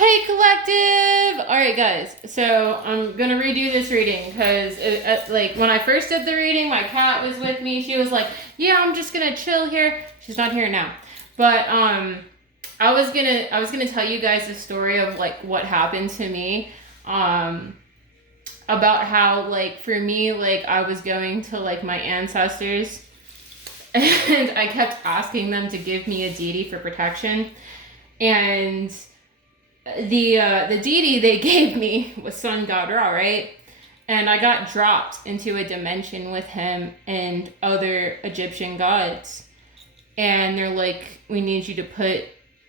Hey collective! Alright guys, so I'm gonna redo this reading because like when I first did the reading, my cat was with me. She was like, yeah, I'm just gonna chill here. She's not here now. But I was gonna tell you guys the story of like what happened to me. About how like for me, like I was going to like my ancestors and I kept asking them to give me a deity for protection. And the deity they gave me was Sun God Ra, right? And I got dropped into a dimension with him and other Egyptian gods. And they're like, we need you to put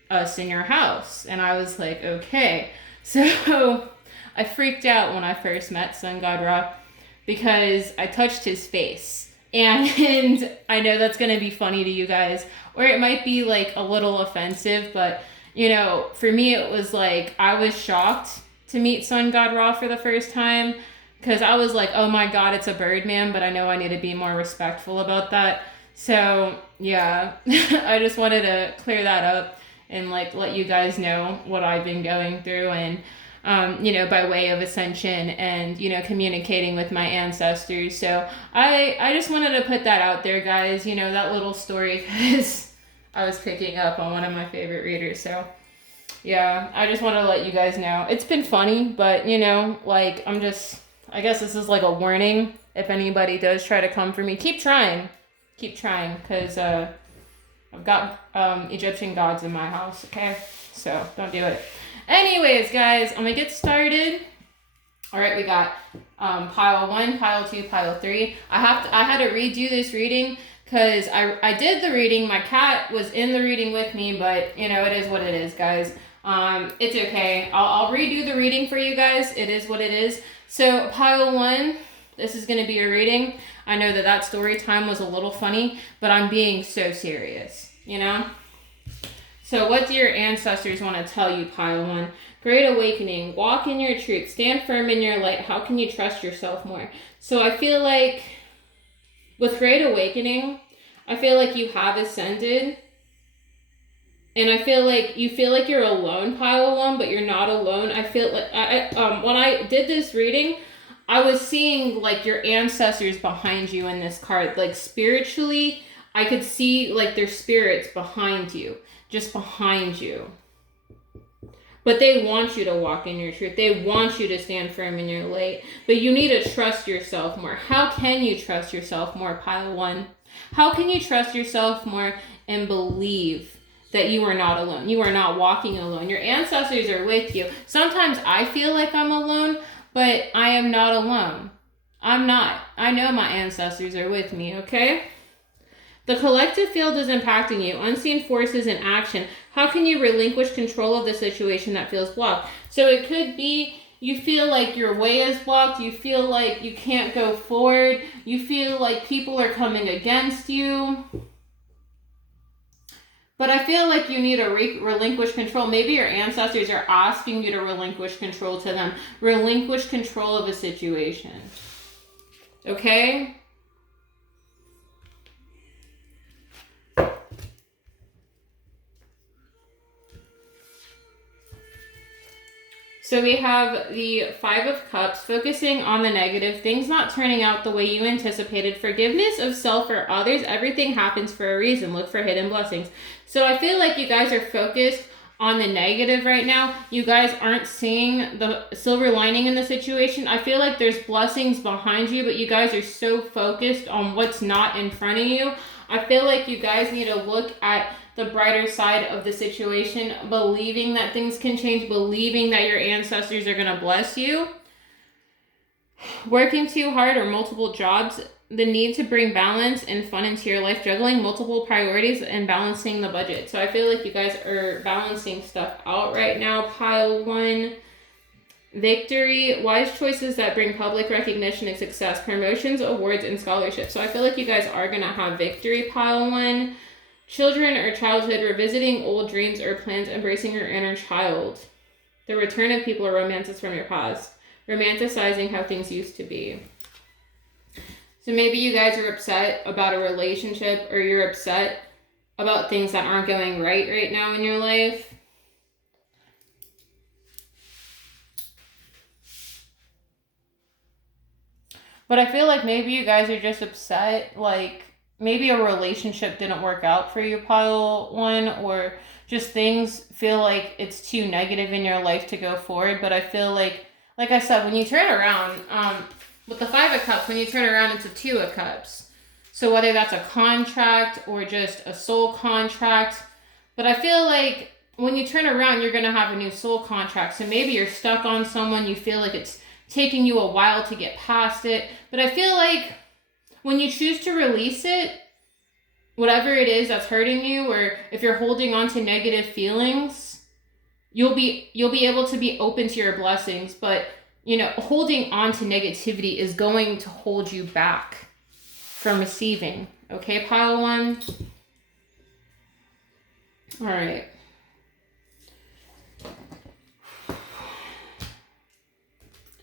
us in your house. And I was like, okay. So I freaked out when I first met Sun God Ra because I touched his face. And I know that's going to be funny to you guys, or it might be like a little offensive, but you know, for me, it was like, I was shocked to meet Sun God Ra for the first time because I was like, oh my God, it's a bird man, but I know I need to be more respectful about that. So yeah, I just wanted to clear that up and like let you guys know what I've been going through and, you know, by way of ascension and, you know, communicating with my ancestors. So I just wanted to put that out there, guys, you know, that little story because I was picking up on one of my favorite readers. So yeah, I just want to let you guys know. It's been funny, but you know, like I guess this is like a warning. If anybody does try to come for me, keep trying, because I've got Egyptian gods in my house, okay? So don't do it. Anyways, guys, I'm gonna get started. All right, we got pile 1, pile 2, pile 3. I had to redo this reading because I did the reading. My cat was in the reading with me, but you know, it is what it is, guys. It's okay. I'll redo the reading for you guys. It is what it is. So pile 1, this is going to be a reading. I know that story time was a little funny, but I'm being so serious, you know? So what do your ancestors want to tell you, pile 1? Great awakening. Walk in your truth. Stand firm in your light. How can you trust yourself more? So I feel like with Great Awakening, I feel like you have ascended. And I feel like you feel like you're alone, pile 1, but you're not alone. I feel like when I did this reading, I was seeing like your ancestors behind you in this card. Like spiritually, I could see like their spirits behind you, just behind you. But they want you to walk in your truth. They want you to stand firm in your light. But you need to trust yourself more. How can you trust yourself more, pile 1? How can you trust yourself more and believe that you are not alone? You are not walking alone. Your ancestors are with you. Sometimes I feel like I'm alone, but I am not alone. I'm not. I know my ancestors are with me, okay? The collective field is impacting you. Unseen forces in action. How can you relinquish control of the situation that feels blocked? So it could be you feel like your way is blocked. You feel like you can't go forward. You feel like people are coming against you. But I feel like you need to relinquish control. Maybe your ancestors are asking you to relinquish control to them. Relinquish control of a situation. Okay? So we have the 5 of Cups, focusing on the negative, things not turning out the way you anticipated, forgiveness of self or others, everything happens for a reason, look for hidden blessings. So I feel like you guys are focused on the negative right now. You guys aren't seeing the silver lining in the situation. I feel like there's blessings behind you, but you guys are so focused on what's not in front of you. I feel like you guys need to look at the brighter side of the situation, believing that things can change, believing that your ancestors are going to bless you. Working too hard or multiple jobs, the need to bring balance and fun into your life, juggling multiple priorities and balancing the budget. So I feel like you guys are balancing stuff out right now, pile 1. Victory, wise choices that bring public recognition and success, promotions, awards, and scholarships. So I feel like you guys are going to have victory, pile 1. Children or childhood, revisiting old dreams or plans, embracing your inner child. The return of people or romances from your past. Romanticizing how things used to be. So maybe you guys are upset about a relationship, or you're upset about things that aren't going right now in your life. But I feel like maybe you guys are just upset, like maybe a relationship didn't work out for you, pile one, or just things feel like it's too negative in your life to go forward. But I feel like I said, when you turn around, with the Five of Cups, when you turn around, it's a Two of Cups. So whether that's a contract or just a soul contract, but I feel like when you turn around, you're going to have a new soul contract. So maybe you're stuck on someone, you feel like it's taking you a while to get past it. But I feel like when you choose to release it, whatever it is that's hurting you, or if you're holding on to negative feelings, you'll be able to be open to your blessings. But, you know, holding on to negativity is going to hold you back from receiving. Okay, pile one? All right.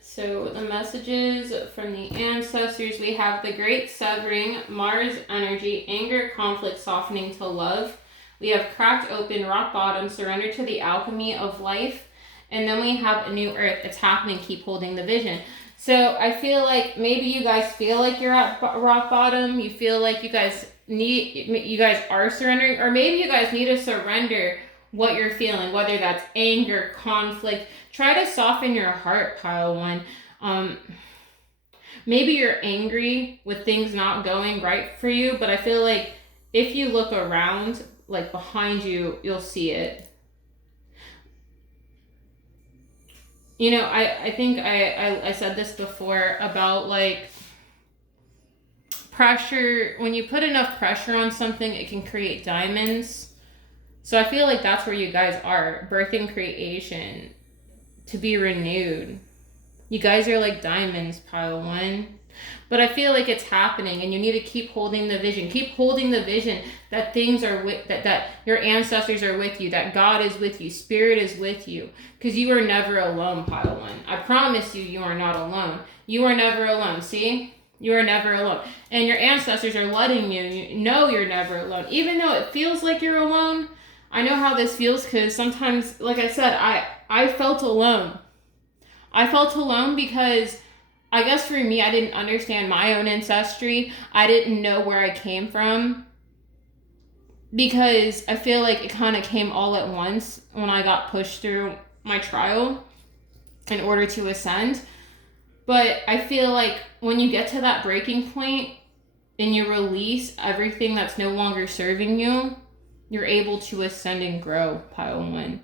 So the messages from the ancestors, we have the Great Severing, Mars energy, anger, conflict, softening to love. We have cracked open, rock bottom, surrender to the alchemy of life. And then we have a new earth. It's happening. Keep holding the vision. So I feel like maybe you guys feel like you're at rock bottom. You feel like you guys are surrendering, or maybe you guys need to surrender what you're feeling, whether that's anger, conflict. Try to soften your heart, pile one. Maybe you're angry with things not going right for you, but I feel like if you look around, like behind you, you'll see it. You know, I think I said this before about like pressure. When you put enough pressure on something, it can create diamonds. So I feel like that's where you guys are, birthing creation, to be renewed. You guys are like diamonds, pile one. But I feel like it's happening, and you need to keep holding the vision. Keep holding the vision that things are that your ancestors are with you, that God is with you, Spirit is with you, because you are never alone, pile one. I promise you, you are not alone. You are never alone. See? You are never alone. And your ancestors are letting you know you're never alone. Even though it feels like you're alone, I know how this feels, because sometimes, like I said, I felt alone. I felt alone because I guess for me, I didn't understand my own ancestry. I didn't know where I came from, because I feel like it kind of came all at once when I got pushed through my trial in order to ascend. But I feel like when you get to that breaking point and you release everything that's no longer serving you, you're able to ascend and grow, pile one.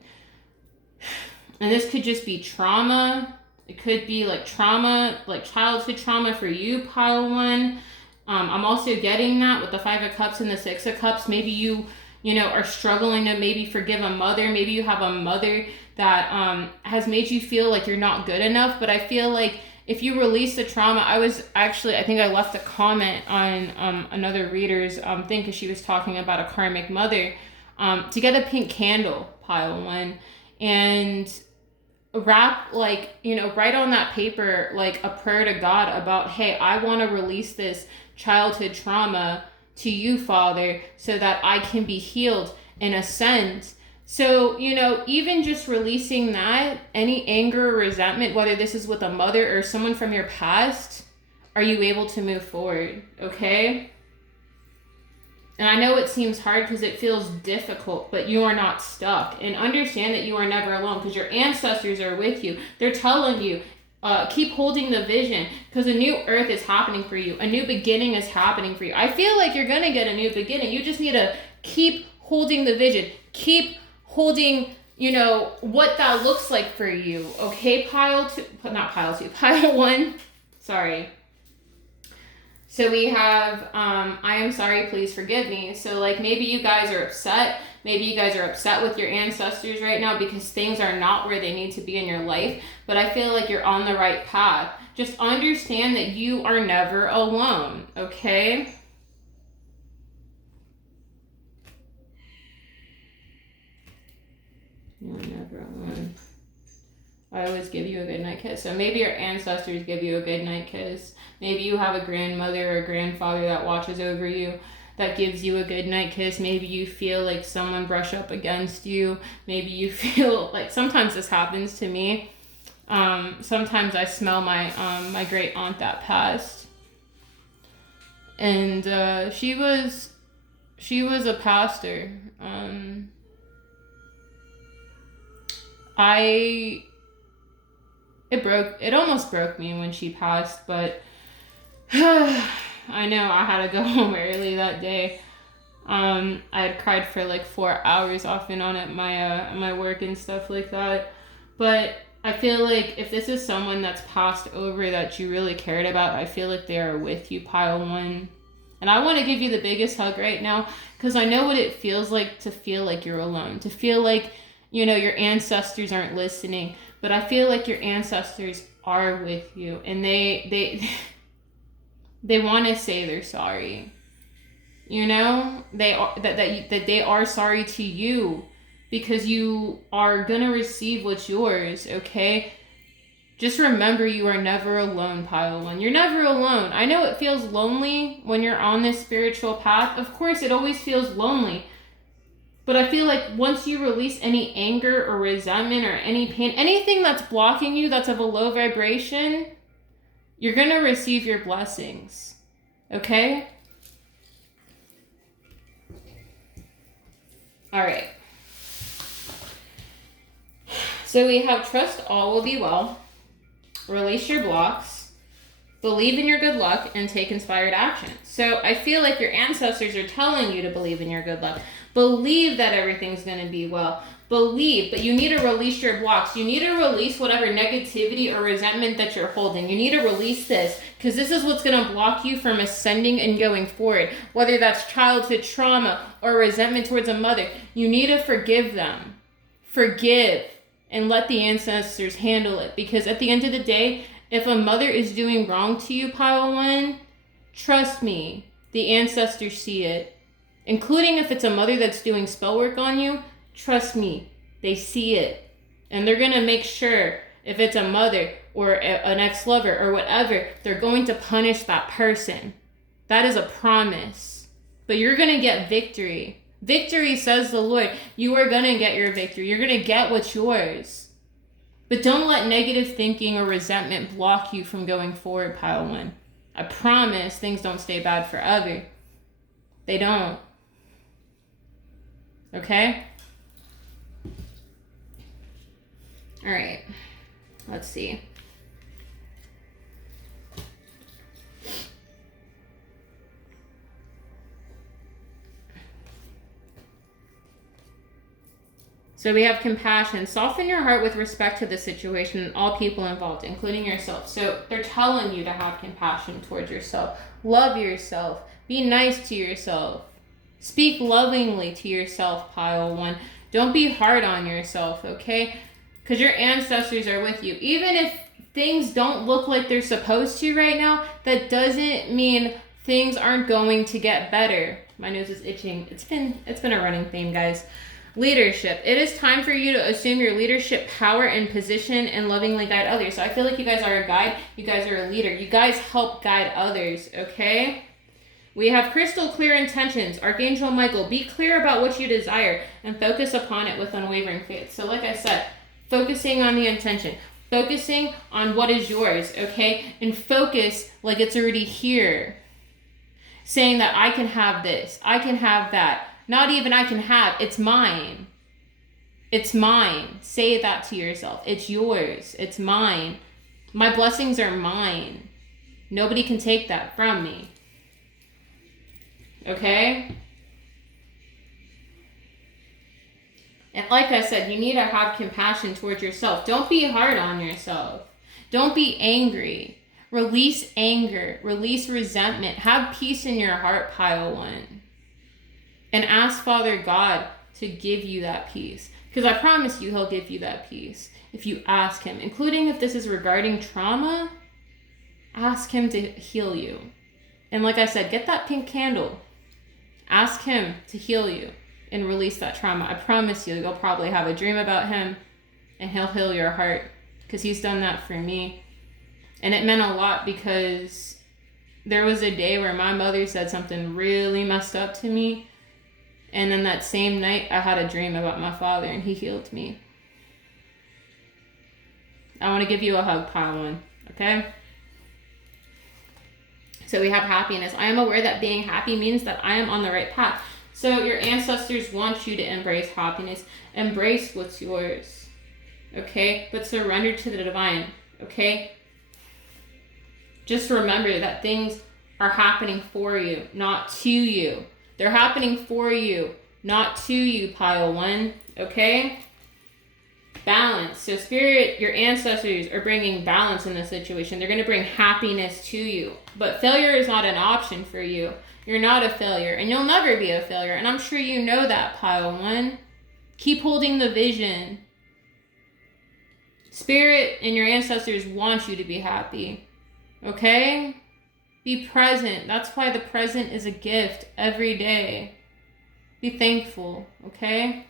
And this could just be trauma. It could be like trauma, like childhood trauma for you, pile one. I'm also getting that with the Five of Cups and the Six of Cups. Maybe you are struggling to maybe forgive a mother. Maybe you have a mother that has made you feel like you're not good enough. But I feel like if you release the trauma, I think I left a comment on another reader's thing, because she was talking about a karmic mother, to get a pink candle, pile one, and wrap, write on that paper like a prayer to God about, hey, I want to release this childhood trauma to you, Father, so that I can be healed and ascend. So, even just releasing that, any anger or resentment, whether this is with a mother or someone from your past, are you able to move forward? Okay? And I know it seems hard because it feels difficult, but you are not stuck. And understand that you are never alone, because your ancestors are with you. They're telling you, keep holding the vision, because a new earth is happening for you. A new beginning is happening for you. I feel like you're going to get a new beginning. You just need to keep holding the vision. Keep holding, what that looks like for you. Okay, pile one. Sorry. So we have, I am sorry, please forgive me. So maybe you guys are upset. Maybe you guys are upset with your ancestors right now because things are not where they need to be in your life. But I feel like you're on the right path. Just understand that you are never alone, okay? You're never alone. I always give you a good night kiss. So maybe your ancestors give you a good night kiss. Maybe you have a grandmother or grandfather that watches over you, that gives you a good night kiss. Maybe you feel like someone brush up against you. Maybe you feel like, sometimes this happens to me. Sometimes I smell my great aunt that passed. And she was a pastor. It almost broke me when she passed, but I know I had to go home early that day. I had cried for like 4 hours off and on at my work and stuff like that. But I feel like if this is someone that's passed over that you really cared about, I feel like they are with you, pile one. And I want to give you the biggest hug right now, because I know what it feels like to feel like you're alone, to feel like, you know, your ancestors aren't listening. But I feel like your ancestors are with you, and they want to say they're sorry. You know, they are that they are sorry to you, because you are gonna receive what's yours. Okay, just remember, you are never alone, pile one. You're never alone. I know it feels lonely when you're on this spiritual path. Of course, it always feels lonely. But I feel like once you release any anger or resentment or any pain, anything that's blocking you that's of a low vibration, you're going to receive your blessings. Okay? All right. So we have trust all will be well, release your blocks, believe in your good luck, and take inspired action. So I feel like your ancestors are telling you to believe in your good luck. Believe that everything's going to be well. Believe, but you need to release your blocks. You need to release whatever negativity or resentment that you're holding. You need to release this, because this is what's going to block you from ascending and going forward. Whether that's childhood trauma or resentment towards a mother, you need to forgive them. Forgive and let the ancestors handle it. Because at the end of the day, if a mother is doing wrong to you, pile one, trust me, the ancestors see it. Including if it's a mother that's doing spell work on you, trust me, they see it. And they're going to make sure, if it's a mother or an ex-lover or whatever, they're going to punish that person. That is a promise. But you're going to get victory. Victory, says the Lord. You are going to get your victory. You're going to get what's yours. But don't let negative thinking or resentment block you from going forward, pile one. I promise things don't stay bad forever. They don't. Okay? All right. Let's see. So we have compassion. Soften your heart with respect to the situation and all people involved, including yourself. So they're telling you to have compassion towards yourself. Love yourself. Be nice to yourself. Speak lovingly to yourself, pile one. Don't be hard on yourself, okay? Because your ancestors are with you. Even if things don't look like they're supposed to right now, that doesn't mean things aren't going to get better. My nose is itching. It's been a running theme, guys. Leadership. It is time for you to assume your leadership power and position and lovingly guide others. So I feel like you guys are a guide. You guys are a leader. You guys help guide others, okay? We have crystal clear intentions. Archangel Michael, be clear about what you desire and focus upon it with unwavering faith. So like I said, focusing on the intention, focusing on what is yours, okay? And focus like it's already here. Saying that I can have this, I can have that. Not even I can have, it's mine. It's mine. Say that to yourself. It's yours. It's mine. My blessings are mine. Nobody can take that from me. Okay? And like I said, you need to have compassion towards yourself. Don't be hard on yourself. Don't be angry. Release anger. Release resentment. Have peace in your heart, pile one. And ask Father God to give you that peace. Because I promise you he'll give you that peace if you ask him. Including if this is regarding trauma, ask him to heal you. And like I said, get that pink candle. Ask him to heal you and release that trauma. I promise you'll probably have a dream about him and he'll heal your heart, because he's done that for me. And it meant a lot, because there was a day where my mother said something really messed up to me. And then that same night, I had a dream about my father and he healed me. I want to give you a hug, pile one, okay? So we have happiness. I am aware that being happy means that I am on the right path. So your ancestors want you to embrace happiness. Embrace what's yours. Okay? But surrender to the divine. Okay? Just remember that things are happening for you, not to you. They're happening for you, not to you, pile one. Okay? Balance. So spirit, your ancestors are bringing balance in this situation. They're going to bring happiness to you. But failure is not an option for you. You're not a failure, and you'll never be a failure. And I'm sure you know that, pile one. Keep holding the vision. Spirit and your ancestors want you to be happy. Okay? Be present. That's why the present is a gift every day. Be thankful. Okay?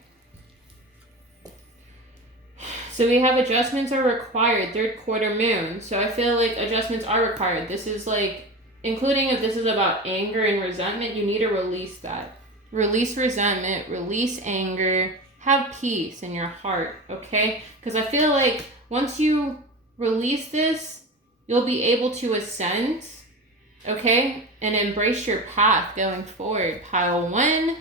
So we have adjustments are required, third quarter moon. So I feel like adjustments are required. This is like, including if this is about anger and resentment, you need to release that. Release resentment, release anger, have peace in your heart, okay? Because I feel like once you release this, you'll be able to ascend, okay? And embrace your path going forward. Pile one,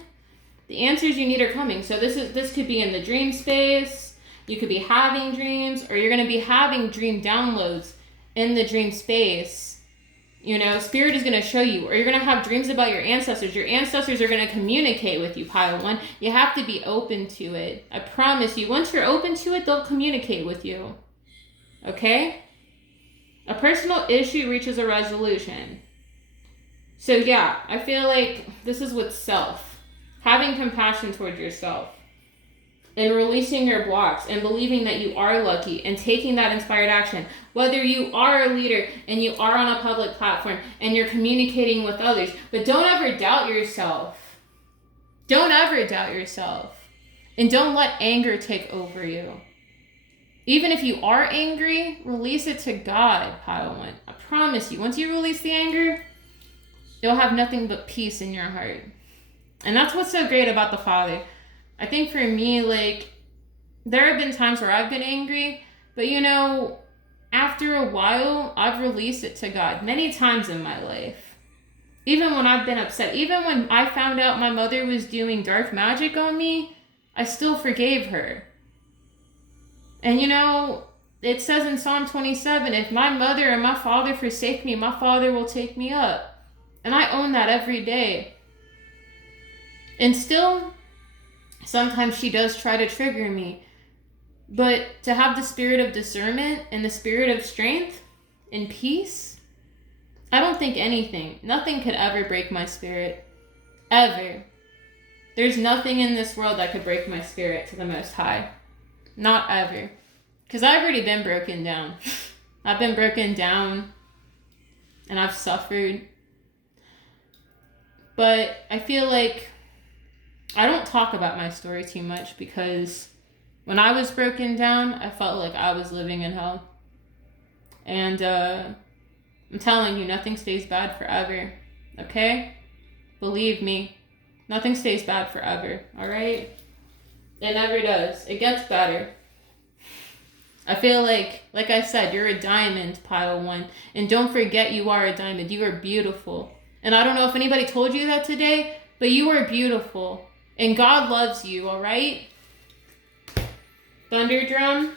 the answers you need are coming. So this could be in the dream space. You could be having dreams, or you're going to be having dream downloads in the dream space. You know, spirit is going to show you, or you're going to have dreams about your ancestors. Your ancestors are going to communicate with you, pile one. You have to be open to it. I promise you, once you're open to it, they'll communicate with you. Okay? A personal issue reaches a resolution. So yeah, I feel like this is with self. Having compassion towards yourself. And releasing your blocks and believing that you are lucky and taking that inspired action. Whether you are a leader and you are on a public platform and you're communicating with others, but don't ever doubt yourself. Don't ever doubt yourself. And don't let anger take over you. Even if you are angry, release it to God, pile one. I promise you, once you release the anger, you'll have nothing but peace in your heart. And that's what's so great about the Father. I think for me, like, there have been times where I've been angry, but you know, after a while, I've released it to God many times in my life. Even when I've been upset, even when I found out my mother was doing dark magic on me, I still forgave her. And you know, it says in Psalm 27, if my mother and my father forsake me, my Father will take me up. And I own that every day. And still, sometimes she does try to trigger me. But to have the spirit of discernment and the spirit of strength and peace, I don't think nothing could ever break my spirit. Ever. There's nothing in this world that could break my spirit to the Most High. Not ever. Because I've already been broken down. I've been broken down and I've suffered. But I feel like I don't talk about my story too much because when I was broken down, I felt like I was living in hell. And I'm telling you, nothing stays bad forever. Okay? Believe me. Nothing stays bad forever. Alright? It never does. It gets better. I feel like I said, you're a diamond, pile one. And don't forget you are a diamond. You are beautiful. And I don't know if anybody told you that today, but you are beautiful. And God loves you, all right? Thunder drum.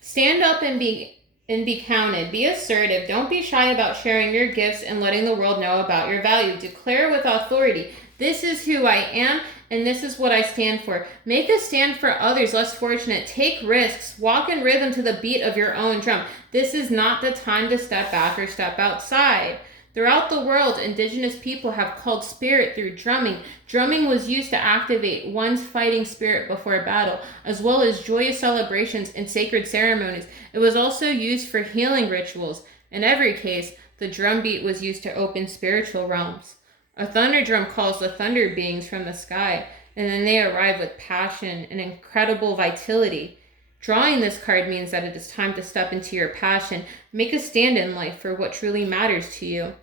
Stand up and be counted. Be assertive. Don't be shy about sharing your gifts and letting the world know about your value. Declare with authority, this is who I am and this is what I stand for. Make a stand for others less fortunate. Take risks. Walk in rhythm to the beat of your own drum. This is not the time to step back or step outside. Throughout the world, indigenous people have called spirit through drumming. Drumming was used to activate one's fighting spirit before battle, as well as joyous celebrations and sacred ceremonies. It was also used for healing rituals. In every case, the drum beat was used to open spiritual realms. A thunder drum calls the thunder beings from the sky, and then they arrive with passion and incredible vitality. Drawing this card means that it is time to step into your passion, make a stand in life for what truly matters to you.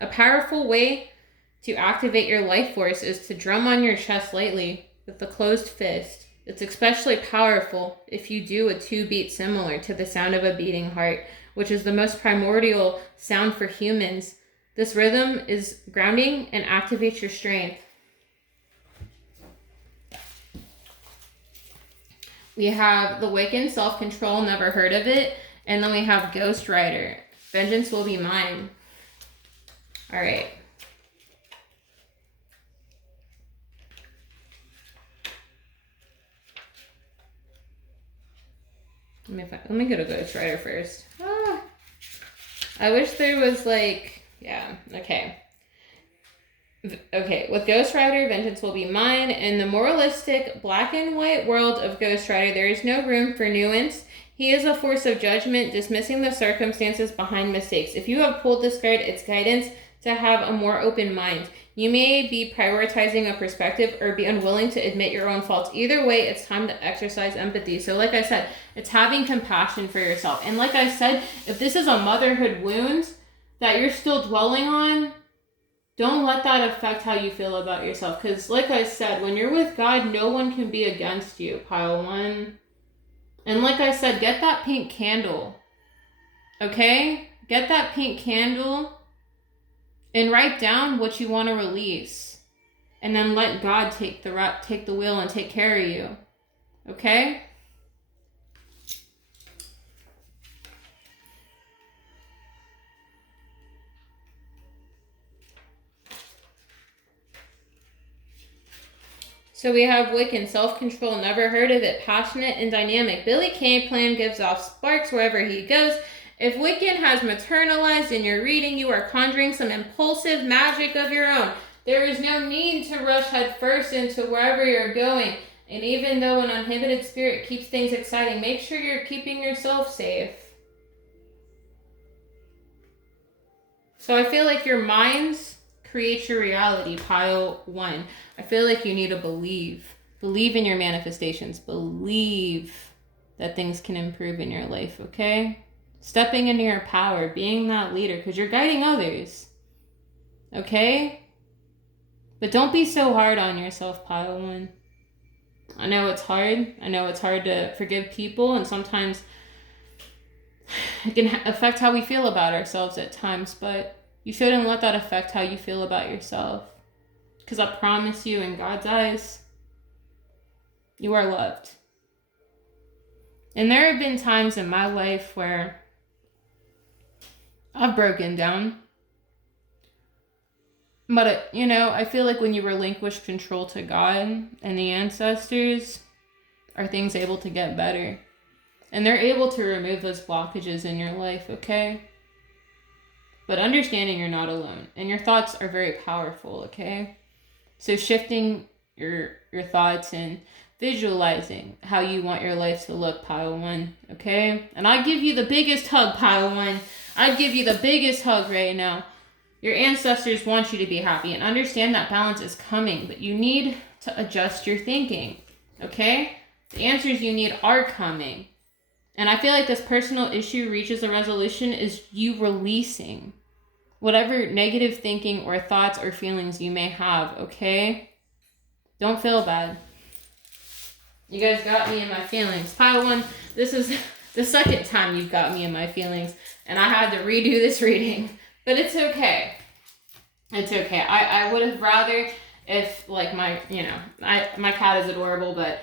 A powerful way to activate your life force is to drum on your chest lightly with a closed fist. It's especially powerful if you do a 2 beat similar to the sound of a beating heart, which is the most primordial sound for humans. This rhythm is grounding and activates your strength. We have the Wiccan, self-control, never heard of it. And then we have Ghost Rider, vengeance will be mine. All right. Let me go to Ghost Rider first. I wish there was like, yeah, okay. Okay, with Ghost Rider, vengeance will be mine. In the moralistic black and white world of Ghost Rider, there is no room for nuance. He is a force of judgment, dismissing the circumstances behind mistakes. If you have pulled this card, it's guidance to have a more open mind. You may be prioritizing a perspective or be unwilling to admit your own faults. Either way, it's time to exercise empathy. So like I said, it's having compassion for yourself. And like I said, if this is a motherhood wound that you're still dwelling on, don't let that affect how you feel about yourself. Because like I said, when you're with God, no one can be against you, pile 1. And like I said, get that pink candle. Okay? Get that pink candle and write down what you want to release. And then let God take the wheel and take care of you. Okay? So we have Wiccan, self-control, never heard of it, passionate and dynamic. Billy Kane plan gives off sparks wherever he goes. If Wiccan has maternalized in your reading, you are conjuring some impulsive magic of your own. There is no need to rush headfirst into wherever you're going. And even though an uninhibited spirit keeps things exciting, make sure you're keeping yourself safe. So I feel like your minds create your reality, pile 1. I feel like you need to believe. Believe in your manifestations. Believe that things can improve in your life, okay? Stepping into your power, being that leader, because you're guiding others, okay? But don't be so hard on yourself, pile 1. I know it's hard. I know it's hard to forgive people, and sometimes it can affect how we feel about ourselves at times, but you shouldn't let that affect how you feel about yourself. Because I promise you, in God's eyes, you are loved. And there have been times in my life where I've broken down. But, I feel like when you relinquish control to God and the ancestors, are things able to get better. And they're able to remove those blockages in your life, okay? But understanding you're not alone. And your thoughts are very powerful, okay? So shifting your thoughts and visualizing how you want your life to look, pile 1, okay? And I give you the biggest hug, pile 1. I give you the biggest hug right now. Your ancestors want you to be happy, and understand that balance is coming, but you need to adjust your thinking, okay? The answers you need are coming. And I feel like this personal issue reaches a resolution is you releasing whatever negative thinking or thoughts or feelings you may have, okay? Don't feel bad. You guys got me in my feelings. Pile 1, this is the second time you've got me in my feelings, and I had to redo this reading. But it's okay. It's okay. I would have rather if, like, my cat is adorable, but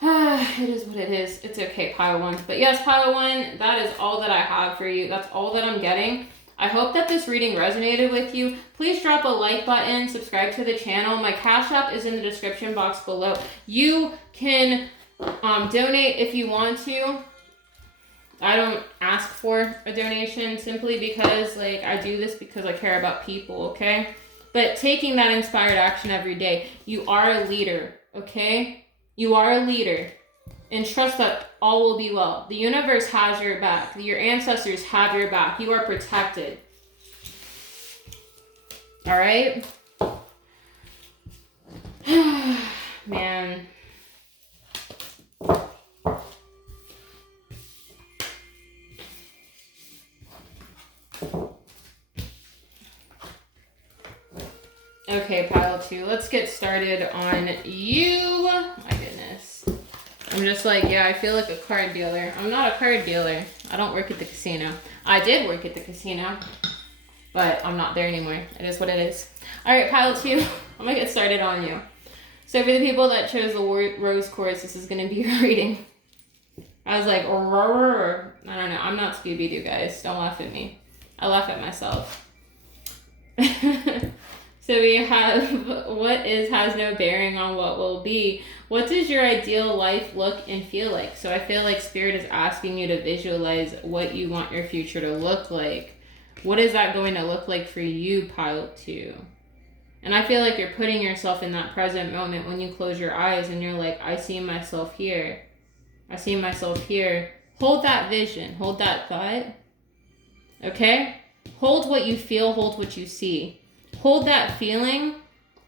it is what it is. It's okay, pile 1. But yes, pile 1, that is all that I have for you. That's all that I'm getting. I hope that this reading resonated with you. Please drop a like button, subscribe to the channel. My Cash App is in the description box below. You can donate if you want to. I don't ask for a donation simply because, I do this because I care about people, okay? But taking that inspired action every day, you are a leader, okay? You are a leader. And trust that all will be well. The universe has your back. Your ancestors have your back. You are protected. All right? Man. Okay, pile 2. Let's get started on you. My goodness. I'm just like, yeah, I feel like a card dealer. I'm not a card dealer. I don't work at the casino. I did work at the casino, but I'm not there anymore. It is what it is. All right, pile 2. I'm going to get started on you. So for the people that chose the rose quartz, this is going to be your reading. I was like, I don't know. I'm not Scooby-Doo, guys. Don't laugh at me. I laugh at myself. So we have what is has no bearing on what will be. What does your ideal life look and feel like? So I feel like Spirit is asking you to visualize what you want your future to look like. What is that going to look like for you, pile 2? And I feel like you're putting yourself in that present moment when you close your eyes and you're like, I see myself here. I see myself here. Hold that vision. Hold that thought. Okay? Hold what you feel. Hold what you see. Hold that feeling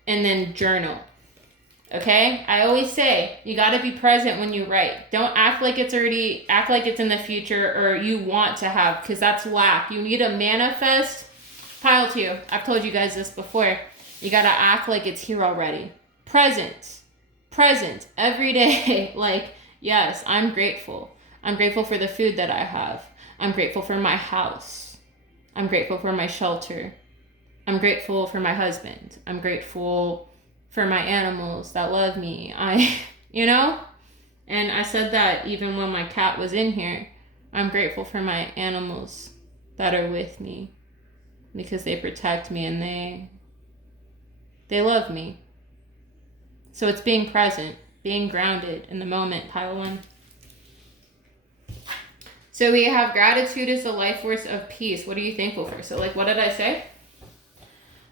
and then journal. Okay? I always say you got to be present when you write. Don't act like it's in the future or you want to have, because that's lack. You need to manifest. Pile 2. I've told you guys this before. You got to act like it's here already. Present every day. Like, yes, I'm grateful. I'm grateful for the food that I have. I'm grateful for my house. I'm grateful for my shelter. I'm grateful for my husband. I'm grateful for my animals that love me. And I said that even when my cat was in here. I'm grateful for my animals that are with me because they protect me and they love me. So it's being present, being grounded in the moment, pile 1. So we have gratitude is the life force of peace. What are you thankful for? So like, what did I say?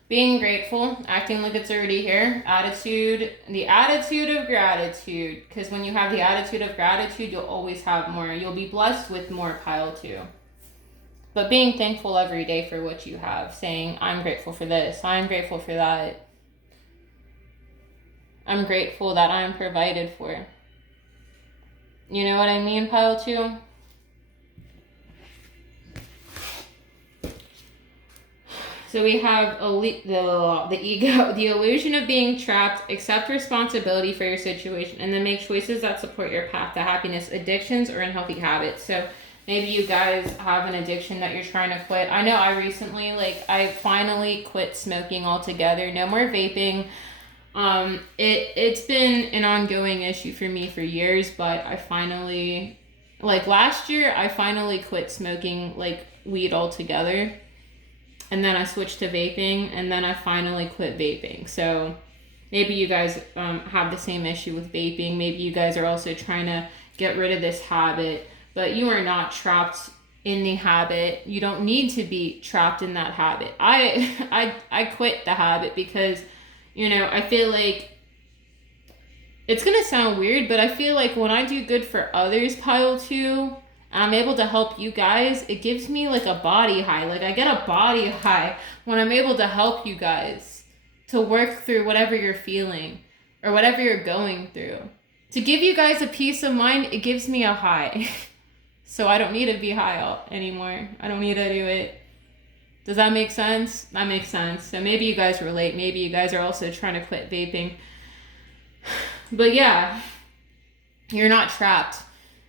Being grateful, acting like it's already here. Attitude, the attitude of gratitude. Because when you have the attitude of gratitude, you'll always have more. You'll be blessed with more, pile 2. But being thankful every day for what you have. Saying, I'm grateful for this. I'm grateful for that. I'm grateful that I'm provided for. You know what I mean, pile 2? So we have the ego, the illusion of being trapped. Accept responsibility for your situation and then make choices that support your path to happiness, addictions, or unhealthy habits. So maybe you guys have an addiction that you're trying to quit. I know I recently, I finally quit smoking altogether. No more vaping. It's been an ongoing issue for me for years, but I finally, last year, I finally quit smoking, weed altogether. And then I switched to vaping, and then I finally quit vaping. So maybe you guys have the same issue with vaping. Maybe you guys are also trying to get rid of this habit, but you are not trapped in the habit. You don't need to be trapped in that habit. I quit the habit because, I feel like it's going to sound weird, but I feel like when I do good for others, pile 2, and I'm able to help you guys, it gives me a body high. I get a body high when I'm able to help you guys to work through whatever you're feeling or whatever you're going through. To give you guys a peace of mind, it gives me a high. So I don't need to be high anymore. I don't need to do it. Does that make sense? That makes sense. So maybe you guys relate. Maybe you guys are also trying to quit vaping. But yeah, you're not trapped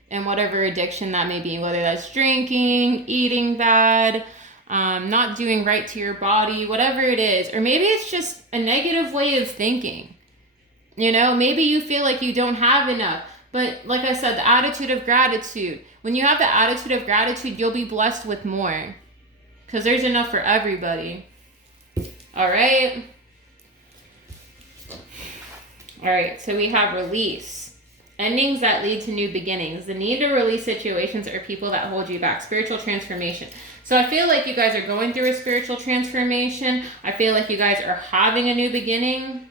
in whatever addiction that may be, whether that's drinking, eating bad, not doing right to your body, whatever it is. Or maybe it's just a negative way of thinking. Maybe you feel like you don't have enough. But like I said, the attitude of gratitude. When you have the attitude of gratitude, you'll be blessed with more. Because there's enough for everybody. All right. All right, so we have release. Endings that lead to new beginnings. The need to release situations or people that hold you back. Spiritual transformation. So I feel like you guys are going through a spiritual transformation. I feel like you guys are having a new beginning.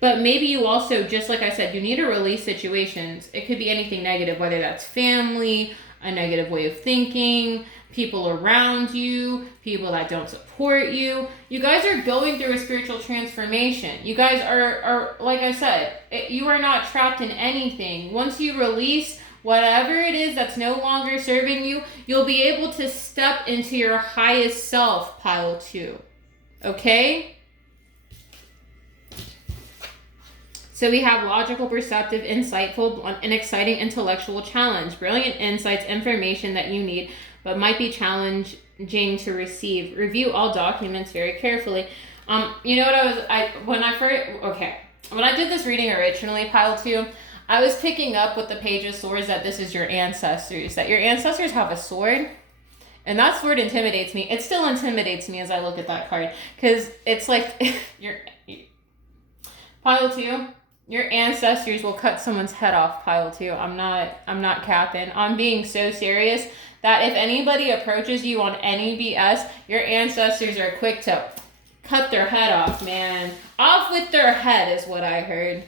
But maybe you also, just like I said, you need to release situations. It could be anything negative, whether that's family, a negative way of thinking, people around you, people that don't support you. You guys are going through a spiritual transformation. You guys are like I said, you are not trapped in anything. Once you release whatever it is that's no longer serving you, you'll be able to step into your highest self, pile 2. Okay? So we have logical, perceptive, insightful, an exciting intellectual challenge, brilliant insights, information that you need, but might be challenging to receive. Review all documents very carefully. You know what when I did this reading originally, pile 2, I was picking up with the Page of Swords that this is your ancestors, that your ancestors have a sword. And that sword intimidates me. It still intimidates me as I look at that card. Because it's like, pile 2, your ancestors will cut someone's head off, pile 2. I'm not capping. I'm being so serious that if anybody approaches you on any BS, your ancestors are quick to cut their head off, man. Off with their head is what I heard.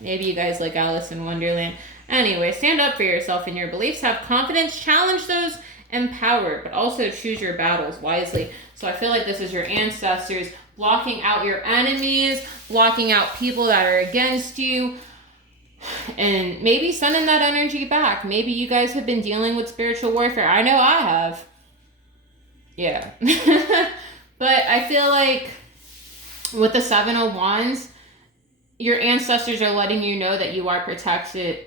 Maybe you guys like Alice in Wonderland. Anyway, stand up for yourself and your beliefs. Have confidence. Challenge those empowered, but also choose your battles wisely. So I feel like this is your ancestors blocking out your enemies, blocking out people that are against you, and maybe sending that energy back. Maybe you guys have been dealing with spiritual warfare. I know I have. Yeah. But I feel like with the 7 of Wands, your ancestors are letting you know that you are protected,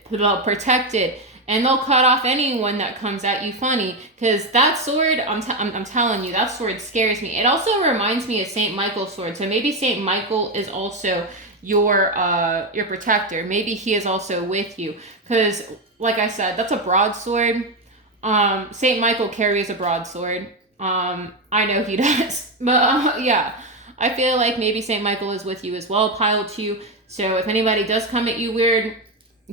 and they'll cut off anyone that comes at you funny, because that sword, I'm telling you, that sword scares me. It also reminds me of St. Michael's sword, so maybe St. Michael is also your protector. Maybe he is also with you, because like I said, that's a broadsword. St. Michael carries a broadsword. I know he does, but yeah, I feel like maybe St. Michael is with you as well, pile 2. So if anybody does come at you weird,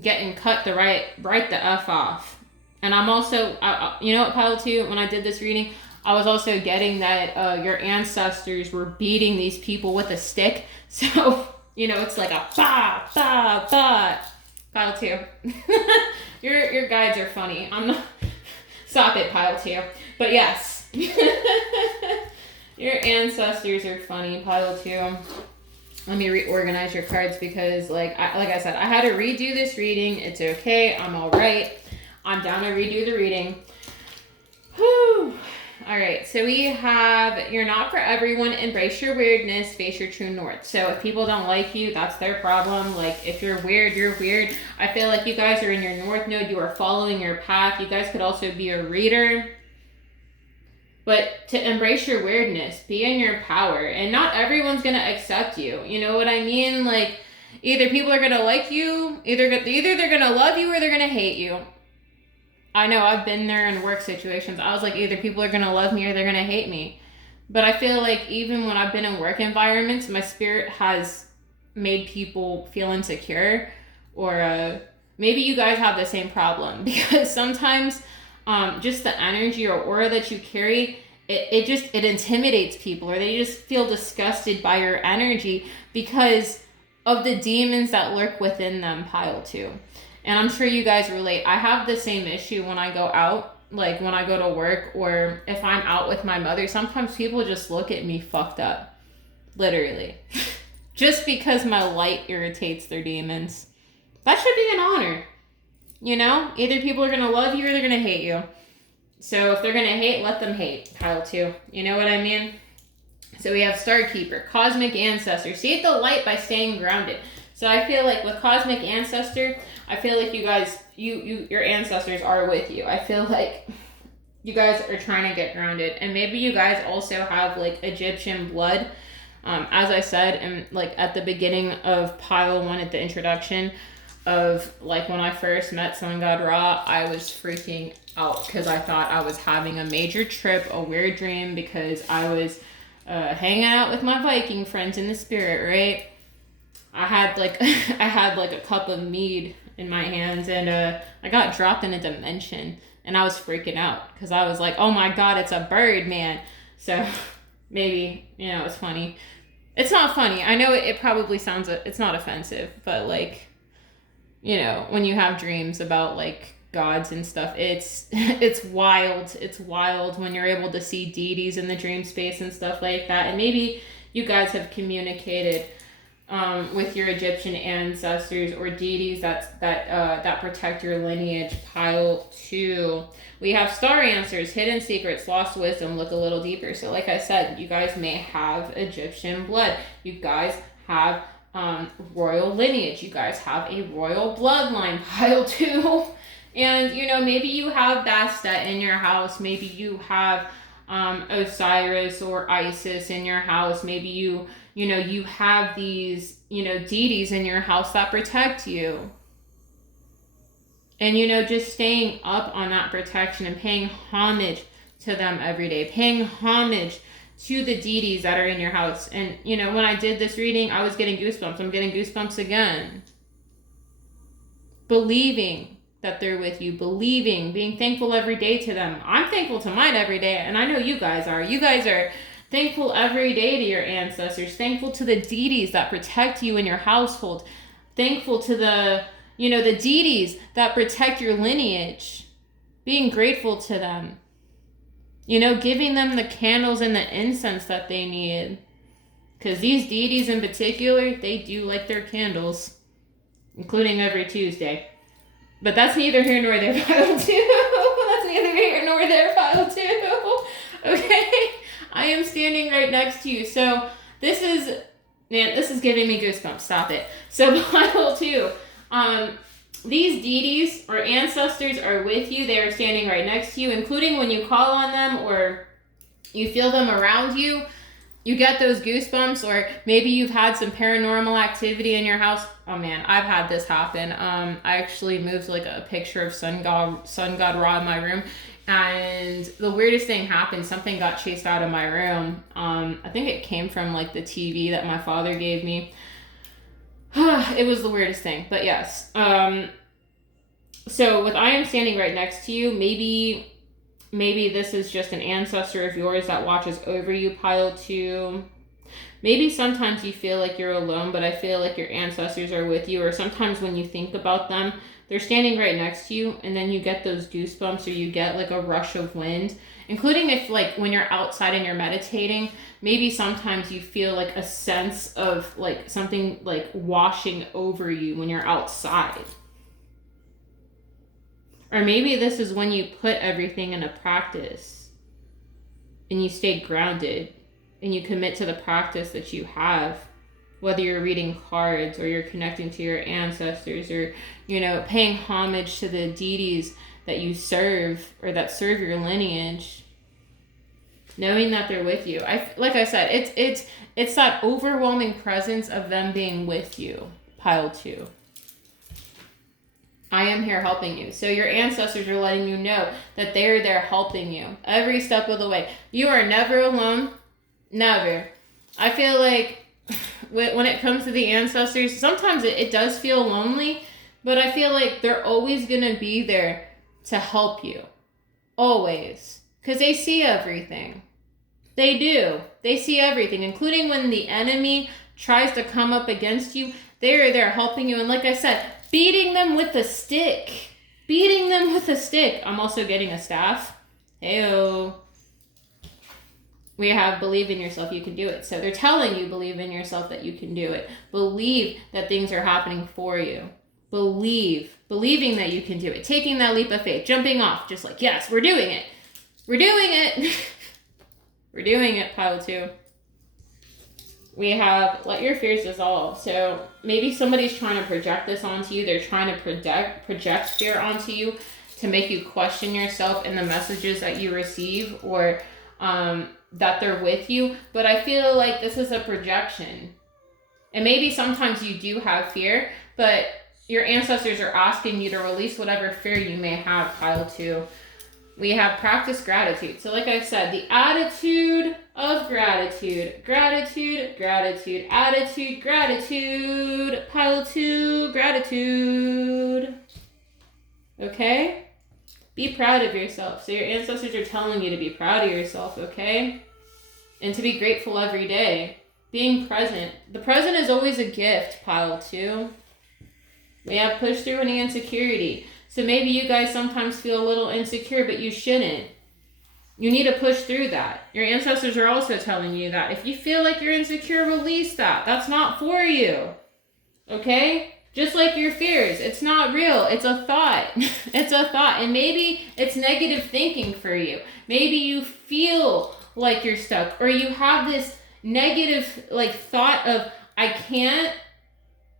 getting cut right the F off. And I'm also, you know what, pile 2, when I did this reading, I was also getting that your ancestors were beating these people with a stick. So, you know, it's like a ba, ba, ba. Pile 2. Your guides are funny. I'm not, stop it, pile 2. But yes. Your ancestors are funny, pile 2. Let me reorganize your cards because, like I said, I had to redo this reading. It's okay. I'm all right. I'm down to redo the reading. Whew. All right. So we have, you're not for everyone. Embrace your weirdness. Face your true north. So if people don't like you, that's their problem. Like, if you're weird, you're weird. I feel like you guys are in your north node. You are following your path. You guys could also be a reader. But to embrace your weirdness, be in your power, and not everyone's going to accept you. You know what I mean? Like, either people are going to like you, either they're going to love you or they're going to hate you. I know, I've been there in work situations. I was like, either people are going to love me or they're going to hate me. But I feel like even when I've been in work environments, my spirit has made people feel insecure, or maybe you guys have the same problem, because sometimes just the energy or aura that you carry, it intimidates people, or they just feel disgusted by your energy because of the demons that lurk within them, pile 2. And I'm sure you guys relate. I have the same issue when I go out, like when I go to work, or if I'm out with my mother. Sometimes people just look at me fucked up, literally, just because my light irritates their demons. That should be an honor. You know, either people are going to love you or they're going to hate you. So if they're going to hate, let them hate, pile 2. You know what I mean? So we have Star Keeper, Cosmic Ancestor. See the light by staying grounded. So I feel like with Cosmic Ancestor, I feel like you guys, your ancestors are with you. I feel like you guys are trying to get grounded. And maybe you guys also have like Egyptian blood. As I said, and like at the beginning of pile 1 at the introduction, of like when I first met Sun God Ra, I was freaking out because I thought I was having a major trip, a weird dream, because I was hanging out with my Viking friends in the spirit, right? I had like a cup of mead in my hands, and I got dropped in a dimension, and I was freaking out because I was like, oh my god, it's a bird, man. So maybe, you know, it's funny. It's not funny. I know it probably sounds, it's not offensive, but like, you know, when you have dreams about like gods and stuff, it's wild. It's wild when you're able to see deities in the dream space and stuff like that. And maybe you guys have communicated with your Egyptian ancestors or deities that protect your lineage, pile 2. We have star answers, hidden secrets, lost wisdom, look a little deeper. So like I said, you guys may have Egyptian blood. You guys have royal lineage. You guys have a royal bloodline, pile 2. And, you know, maybe you have Bastet in your house. Maybe you have Osiris or Isis in your house. Maybe you have these, deities in your house that protect you. And, just staying up on that protection and paying homage to them every day. Paying homage to the deities that are in your house. And, when I did this reading, I was getting goosebumps. I'm getting goosebumps again. Believing that they're with you. Believing, being thankful every day to them. I'm thankful to mine every day, and I know you guys are. You guys are thankful every day to your ancestors. Thankful to the deities that protect you in your household. Thankful to the deities that protect your lineage. Being grateful to them. Giving them the candles and the incense that they need. Because these deities in particular, they do like their candles. Including every Tuesday. But that's neither here nor there, pile 2. That's neither here nor there, pile 2. Okay? I am standing right next to you. So this is giving me goosebumps. Stop it. So pile 2. These deities or ancestors are with you. They are standing right next to you, including when you call on them or you feel them around you. You get those goosebumps, or maybe you've had some paranormal activity in your house. Oh man, I've had this happen. I actually moved like a picture of Sun God Ra in my room, and the weirdest thing happened. Something got chased out of my room. I think it came from like the TV that my father gave me. It was the weirdest thing, but yes. So with I am standing right next to you, maybe this is just an ancestor of yours that watches over you, pile 2. Maybe sometimes you feel like you're alone, but I feel like your ancestors are with you. Or sometimes when you think about them, they're standing right next to you, and then you get those goosebumps, or you get like a rush of wind. Including if like when you're outside and you're meditating, maybe sometimes you feel like a sense of like something like washing over you when you're outside. Or maybe this is when you put everything into practice and you stay grounded and you commit to the practice that you have, whether you're reading cards or you're connecting to your ancestors or, paying homage to the deities that you serve or that serve your lineage, knowing that they're with you. Like I said, it's that overwhelming presence of them being with you, pile 2. I am here helping you. So your ancestors are letting you know that they're there helping you every step of the way. You are never alone. Never. I feel like when it comes to the ancestors, sometimes it does feel lonely, but I feel like they're always going to be there to help you. Always. Because they see everything. They do. They see everything, including when the enemy tries to come up against you. They're there helping you. And like I said, beating them with a stick. Beating them with a stick. I'm also getting a staff. Heyo. We have believe in yourself, you can do it. So they're telling you believe in yourself that you can do it. Believe that things are happening for you. Believing that you can do it. Taking that leap of faith. Jumping off. Just like, yes, we're doing it. We're doing it. We're doing it, pile 2. We have let your fears dissolve. So maybe somebody's trying to project this onto you. They're trying to project fear onto you to make you question yourself in the messages that you receive or that they're with you. But I feel like this is a projection. And maybe sometimes you do have fear, but your ancestors are asking you to release whatever fear you may have, pile 2. We have practice gratitude. So like I said, the attitude of gratitude. Gratitude, gratitude, attitude, gratitude. Pile 2, gratitude. Okay? Be proud of yourself. So your ancestors are telling you to be proud of yourself, okay? And to be grateful every day. Being present. The present is always a gift, pile 2. We have push through any insecurity. So maybe you guys sometimes feel a little insecure, but you shouldn't. You need to push through that. Your ancestors are also telling you that. If you feel like you're insecure, release that. That's not for you. Okay? Just like your fears. It's not real. It's a thought. It's a thought. And maybe it's negative thinking for you. Maybe you feel like you're stuck. Or you have this negative thought of, I can't.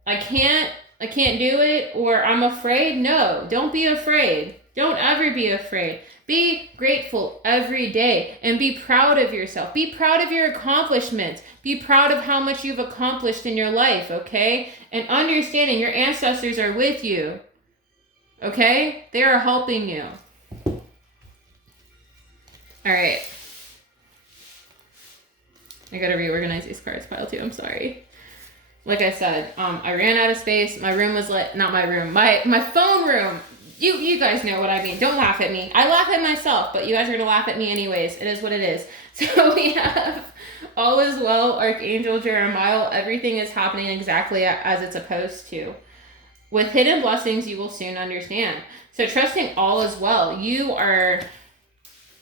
I can't do it, or I'm afraid. No, don't be afraid. Don't ever be afraid. Be grateful every day and be proud of yourself. Be proud of your accomplishments. Be proud of how much you've accomplished in your life, okay? And understanding your ancestors are with you, okay? They are helping you. All right. I gotta reorganize these cards, pile 2. I'm sorry. Like I said, I ran out of space. My room was not my room, my phone room. You guys know what I mean. Don't laugh at me. I laugh at myself, but you guys are gonna laugh at me anyways. It is what it is. So we have all is well, Archangel Jeremiah. Everything is happening exactly as it's supposed to. With hidden blessings, you will soon understand. So trusting all is well. You're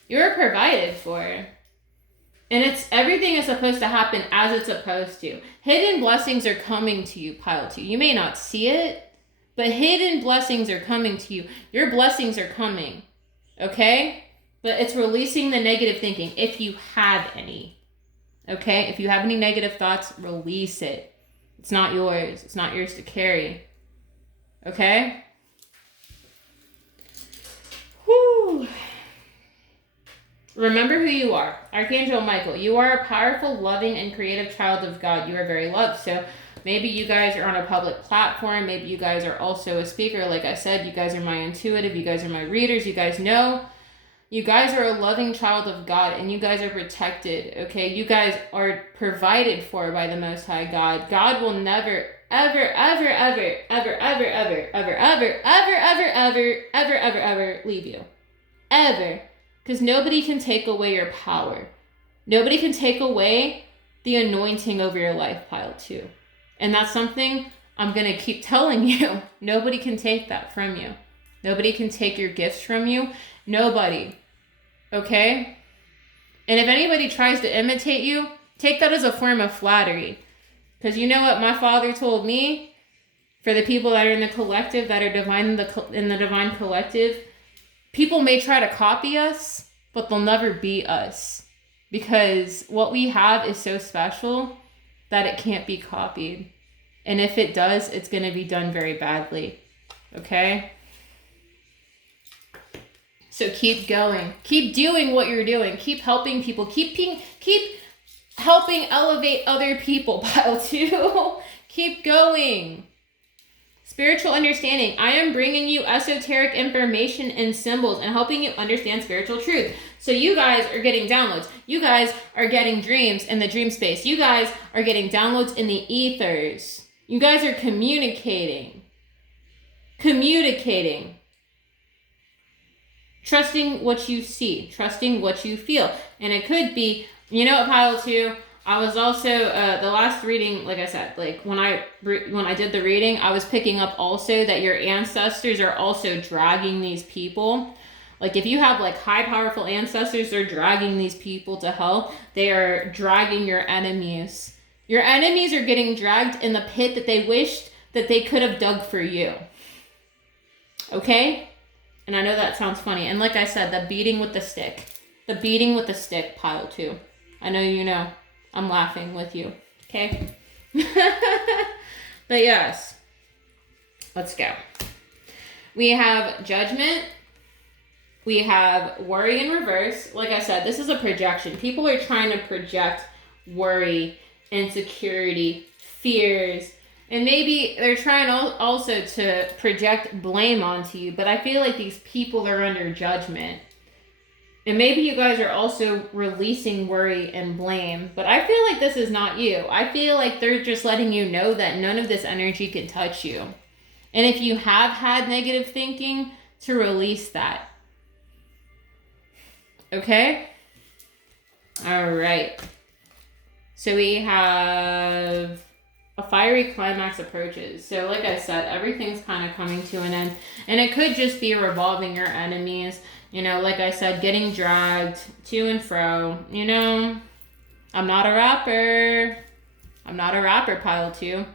provided for. And everything is supposed to happen as it's supposed to. Hidden blessings are coming to you, pile 2. You may not see it, but hidden blessings are coming to you. Your blessings are coming, okay? But it's releasing the negative thinking, if you have any, okay? If you have any negative thoughts, release it. It's not yours. It's not yours to carry, okay? Whew. Remember who you are. Archangel Michael, you are a powerful, loving, and creative child of God. You are very loved. So maybe you guys are on a public platform. Maybe you guys are also a speaker. Like I said, you guys are my intuitive. You guys are my readers. You guys know. You guys are a loving child of God, and you guys are protected, okay? You guys are provided for by the Most High God. God will never, ever, ever, ever, ever, ever, ever, ever, ever, ever, ever, ever, ever, ever, ever leave you. Ever. Because nobody can take away your power. Nobody can take away the anointing over your life, pile 2. And that's something I'm going to keep telling you. Nobody can take that from you. Nobody can take your gifts from you. Nobody. Okay? And if anybody tries to imitate you, take that as a form of flattery. Because you know what my father told me? For the people that are in the collective, that are divine in the divine collective, people may try to copy us, but they'll never be us. Because what we have is so special that it can't be copied. And if it does, it's going to be done very badly. Okay? So keep going. Keep doing what you're doing. Keep helping people. Keep helping elevate other people, pile 2. Keep going. Spiritual understanding. I am bringing you esoteric information and symbols and helping you understand spiritual truth. So you guys are getting downloads. You guys are getting dreams in the dream space. You guys are getting downloads in the ethers. You guys are communicating. Trusting what you see. Trusting what you feel. And it could be, you know what, pile 2? I was also, the last reading, like I said, like when I did the reading, I was picking up also that your ancestors are also dragging these people. Like if you have like high powerful ancestors, they're dragging these people to hell. They are dragging your enemies. Your enemies are getting dragged in the pit that they wished that they could have dug for you. Okay? And I know that sounds funny. And like I said, the beating with the stick. The beating with the stick, pile 2. I know you know. I'm laughing with you, okay? But yes, let's go. We have judgment. We have worry in reverse. Like I said, this is a projection. People are trying to project worry, insecurity, fears, and maybe they're trying also to project blame onto you. But I feel like these people are under judgment. And maybe you guys are also releasing worry and blame, but I feel like this is not you. I feel like they're just letting you know that none of this energy can touch you. And if you have had negative thinking, to release that. Okay? All right. So we have a fiery climax approaches. So like I said, everything's kind of coming to an end. And it could just be revolving your enemies. You know, like I said, getting dragged to and fro. You know, I'm not a rapper. Pile 2.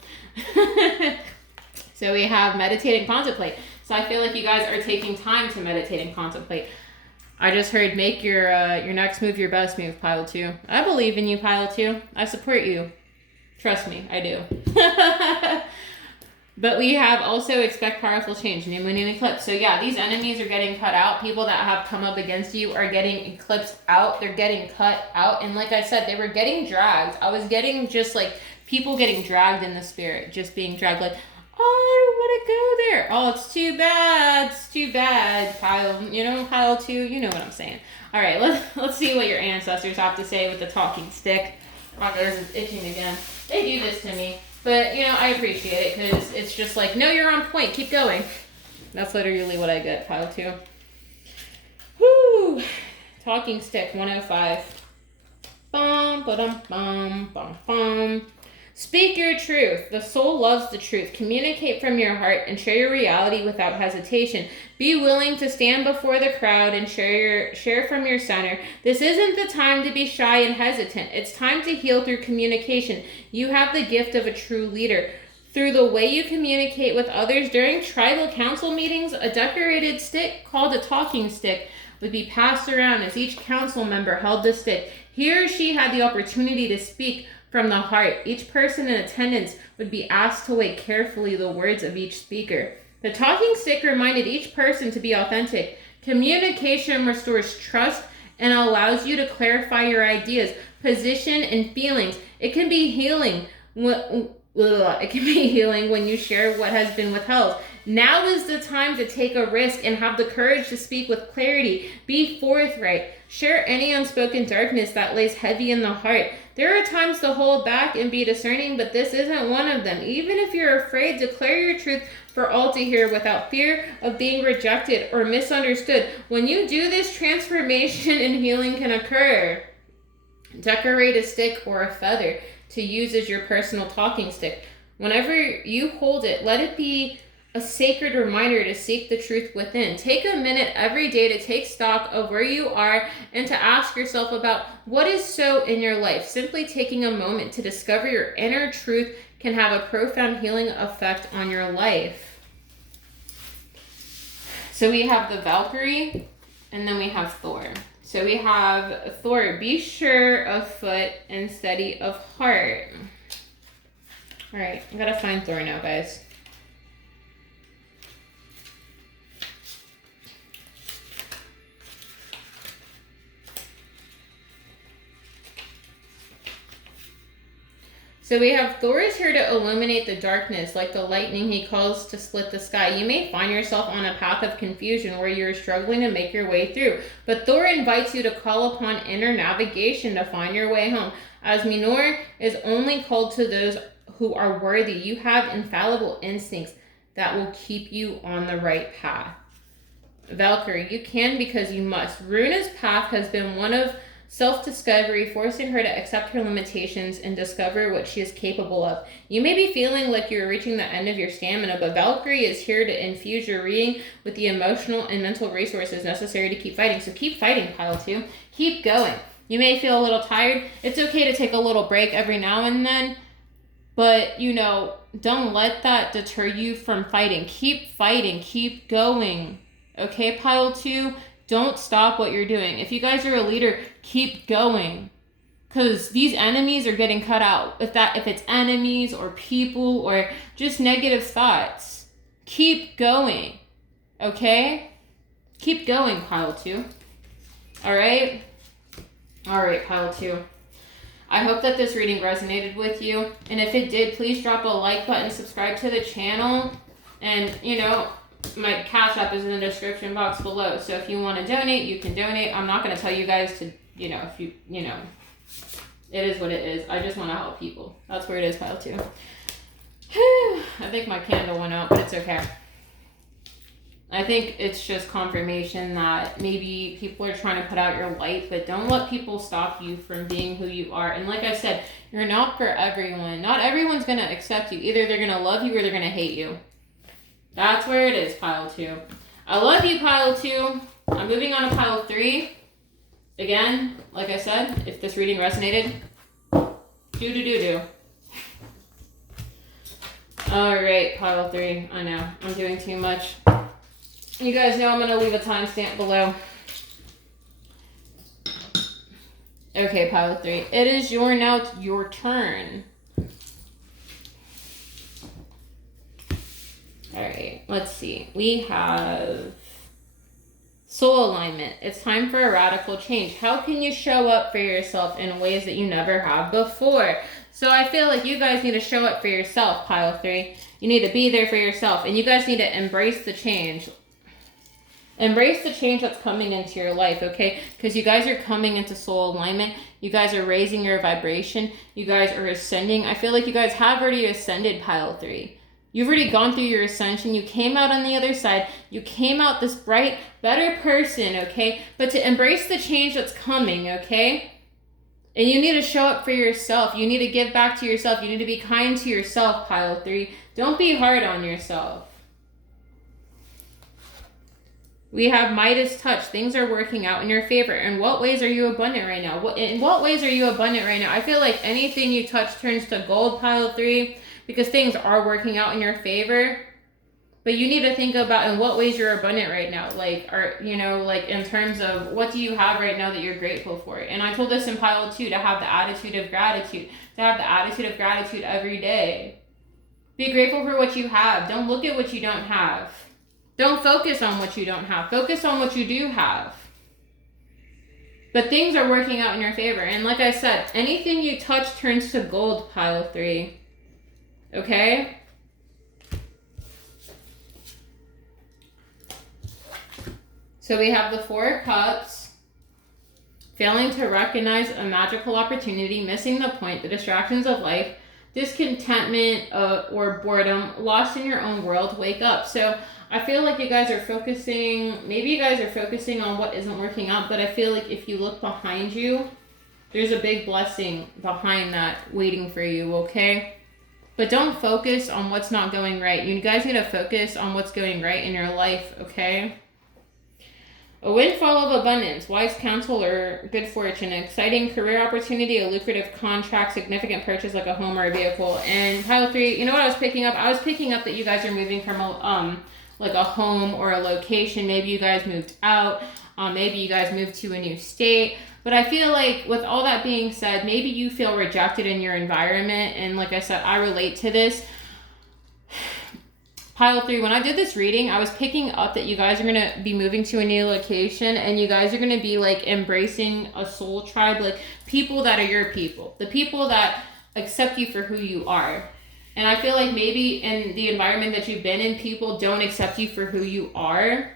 So we have meditate and contemplate. So I feel like you guys are taking time to meditate and contemplate. I just heard make your next move your best move, pile 2. I believe in you, pile 2. I support you. Trust me, I do. But we have also expect powerful change, new moon and eclipse. So yeah, these enemies are getting cut out. People that have come up against you are getting eclipsed out. They're getting cut out. And like I said, they were getting dragged. I was getting just like people getting dragged in the spirit, just being dragged like, oh, I don't want to go there. Oh, it's too bad. It's too bad, Kyle. You know, Kyle too. You know what I'm saying. All right, let's see what your ancestors have to say with the talking stick. My nose is itching again. They do this to me. But, you know, I appreciate it because it's just like, no, you're on point. Keep going. That's literally what I get, pile 2. Whoo! Talking stick 105. Bum, ba-dum, bum, bum, bum. Speak your truth. The soul loves the truth. Communicate from your heart and share your reality without hesitation. Be willing to stand before the crowd and share from your center. This isn't the time to be shy and hesitant. It's time to heal through communication. You have the gift of a true leader. Through the way you communicate with others during tribal council meetings, a decorated stick called a talking stick would be passed around as each council member held the stick. He or she had the opportunity to speak from the heart. Each person in attendance would be asked to weigh carefully the words of each speaker. The talking stick reminded each person to be authentic. Communication restores trust and allows you to clarify your ideas, position, and feelings. It can be healing. It can be healing when you share what has been withheld. Now is the time to take a risk and have the courage to speak with clarity. Be forthright. Share any unspoken darkness that lays heavy in the heart. There are times to hold back and be discerning, but this isn't one of them. Even if you're afraid, declare your truth for all to hear without fear of being rejected or misunderstood. When you do this, transformation and healing can occur. Decorate a stick or a feather to use as your personal talking stick. Whenever you hold it, let it be a sacred reminder to seek the truth within. Take a minute every day to take stock of where you are and to ask yourself about what is so in your life. Simply taking a moment to discover your inner truth can have a profound healing effect on your life. So we have the Valkyrie and then we have Thor. So we have Thor, be sure of foot and steady of heart. All right, I gotta find Thor now, guys. So we have Thor is here to illuminate the darkness, like the lightning he calls to split the sky. You may find yourself on a path of confusion where you're struggling to make your way through, but Thor invites you to call upon inner navigation to find your way home. As Mjolnir is only called to those who are worthy, you have infallible instincts that will keep you on the right path. Valkyrie, you can because you must. Runa's path has been one of self-discovery, forcing her to accept her limitations and discover what she is capable of. You may be feeling like you're reaching the end of your stamina, but Valkyrie is here to infuse your reading with the emotional and mental resources necessary to keep fighting. So keep fighting, pile 2. Keep going. You may feel a little tired. It's okay to take a little break every now and then, but, you know, don't let that deter you from fighting. Keep fighting. Keep going. Okay, pile 2? Don't stop what you're doing. If you guys are a leader, keep going. Because these enemies are getting cut out. If it's enemies or people or just negative thoughts, keep going. Okay? Keep going, pile 2. Alright? Alright, pile 2. I hope that this reading resonated with you. And if it did, please drop a like button, subscribe to the channel, and, you know, my Cash App is in the description box below. So if you want to donate, you can donate. I'm not going to tell you guys to, you know, if you know, it is what it is. I just want to help people. That's where it is, pile 2. I think my candle went out, but it's okay. I think it's just confirmation that maybe people are trying to put out your light, but don't let people stop you from being who you are. And like I said, you're not for everyone. Not everyone's going to accept you. Either they're going to love you or they're going to hate you. That's where it is, pile 2. I love you, pile 2. I'm moving on to pile 3. Again, like I said, if this reading resonated, do. Alright, pile 3. I know, I'm doing too much. You guys know I'm going to leave a timestamp below. Okay, pile 3. It is now your turn. All right, let's see. We have soul alignment. It's time for a radical change. How can you show up for yourself in ways that you never have before? So I feel like you guys need to show up for yourself, pile 3. You need to be there for yourself, and you guys need to embrace the change. Embrace the change that's coming into your life, okay? Because you guys are coming into soul alignment. You guys are raising your vibration. You guys are ascending. I feel like you guys have already ascended, pile 3. You've already gone through your ascension. You came out on the other side. You came out this bright, better person, okay? But to embrace the change that's coming, okay? And you need to show up for yourself. You need to give back to yourself. You need to be kind to yourself, pile 3. Don't be hard on yourself. We have Midas touch. Things are working out in your favor. In what ways are you abundant right now? In what ways are you abundant right now? I feel like anything you touch turns to gold, pile 3, because things are working out in your favor. But you need to think about in what ways you're abundant right now. Like, like in terms of what do you have right now that you're grateful for? And I told this in pile 2 to have the attitude of gratitude. To have the attitude of gratitude every day. Be grateful for what you have. Don't look at what you don't have. Don't focus on what you don't have. Focus on what you do have. But things are working out in your favor. And like I said, anything you touch turns to gold, pile 3. Okay? So we have the 4 of Cups. Failing to recognize a magical opportunity, missing the point, the distractions of life, discontentment or boredom, lost in your own world, wake up. So I feel like you guys are focusing, maybe you guys are focusing on what isn't working out, but I feel like if you look behind you, there's a big blessing behind that waiting for you, okay? But don't focus on what's not going right. You guys need to focus on what's going right in your life, okay? A windfall of abundance, wise counsel or good fortune, an exciting career opportunity, a lucrative contract, significant purchase like a home or a vehicle. And pile 3, you know what I was picking up? I was picking up that you guys are moving from like a home or a location. Maybe you guys moved out. Maybe you guys moved to a new state. But I feel like with all that being said, maybe you feel rejected in your environment. And like I said, I relate to this. Pile 3, when I did this reading, I was picking up that you guys are going to be moving to a new location and you guys are going to be like embracing a soul tribe, like people that are your people, the people that accept you for who you are. And I feel like maybe in the environment that you've been in, people don't accept you for who you are.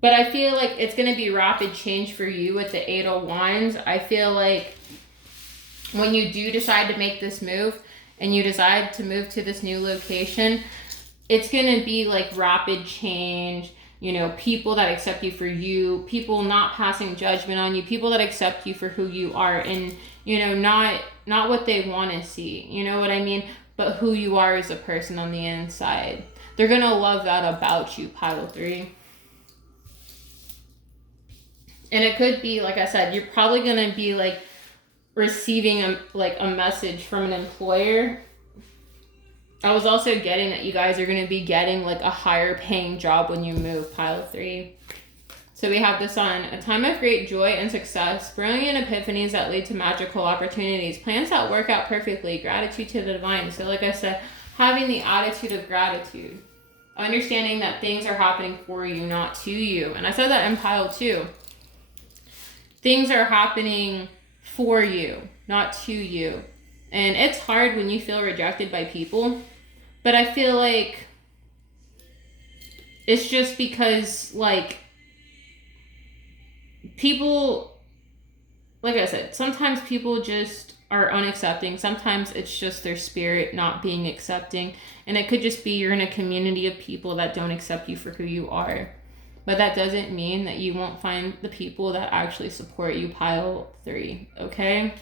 But I feel like it's going to be rapid change for you with the 8 of Wands. I feel like when you do decide to make this move and you decide to move to this new location, it's going to be like rapid change. You know, people that accept you for you, people not passing judgment on you, people that accept you for who you are and, you know, not what they want to see, you know what I mean? But who you are as a person on the inside. They're going to love that about you, pile 3. And it could be, like I said, you're probably going to be like receiving a message from an employer. I was also getting that you guys are going to be getting like a higher paying job when you move, pile 3. So we have the Sun, a time of great joy and success, brilliant epiphanies that lead to magical opportunities, plans that work out perfectly, gratitude to the divine. So like I said, having the attitude of gratitude, understanding that things are happening for you, not to you. And I said that in pile 2. Things are happening for you, not to you. And it's hard when you feel rejected by people, but I feel like it's just because like people, like I said, sometimes people just are unaccepting. Sometimes it's just their spirit not being accepting. And it could just be you're in a community of people that don't accept you for who you are. But that doesn't mean that you won't find the people that actually support you, pile 3, okay?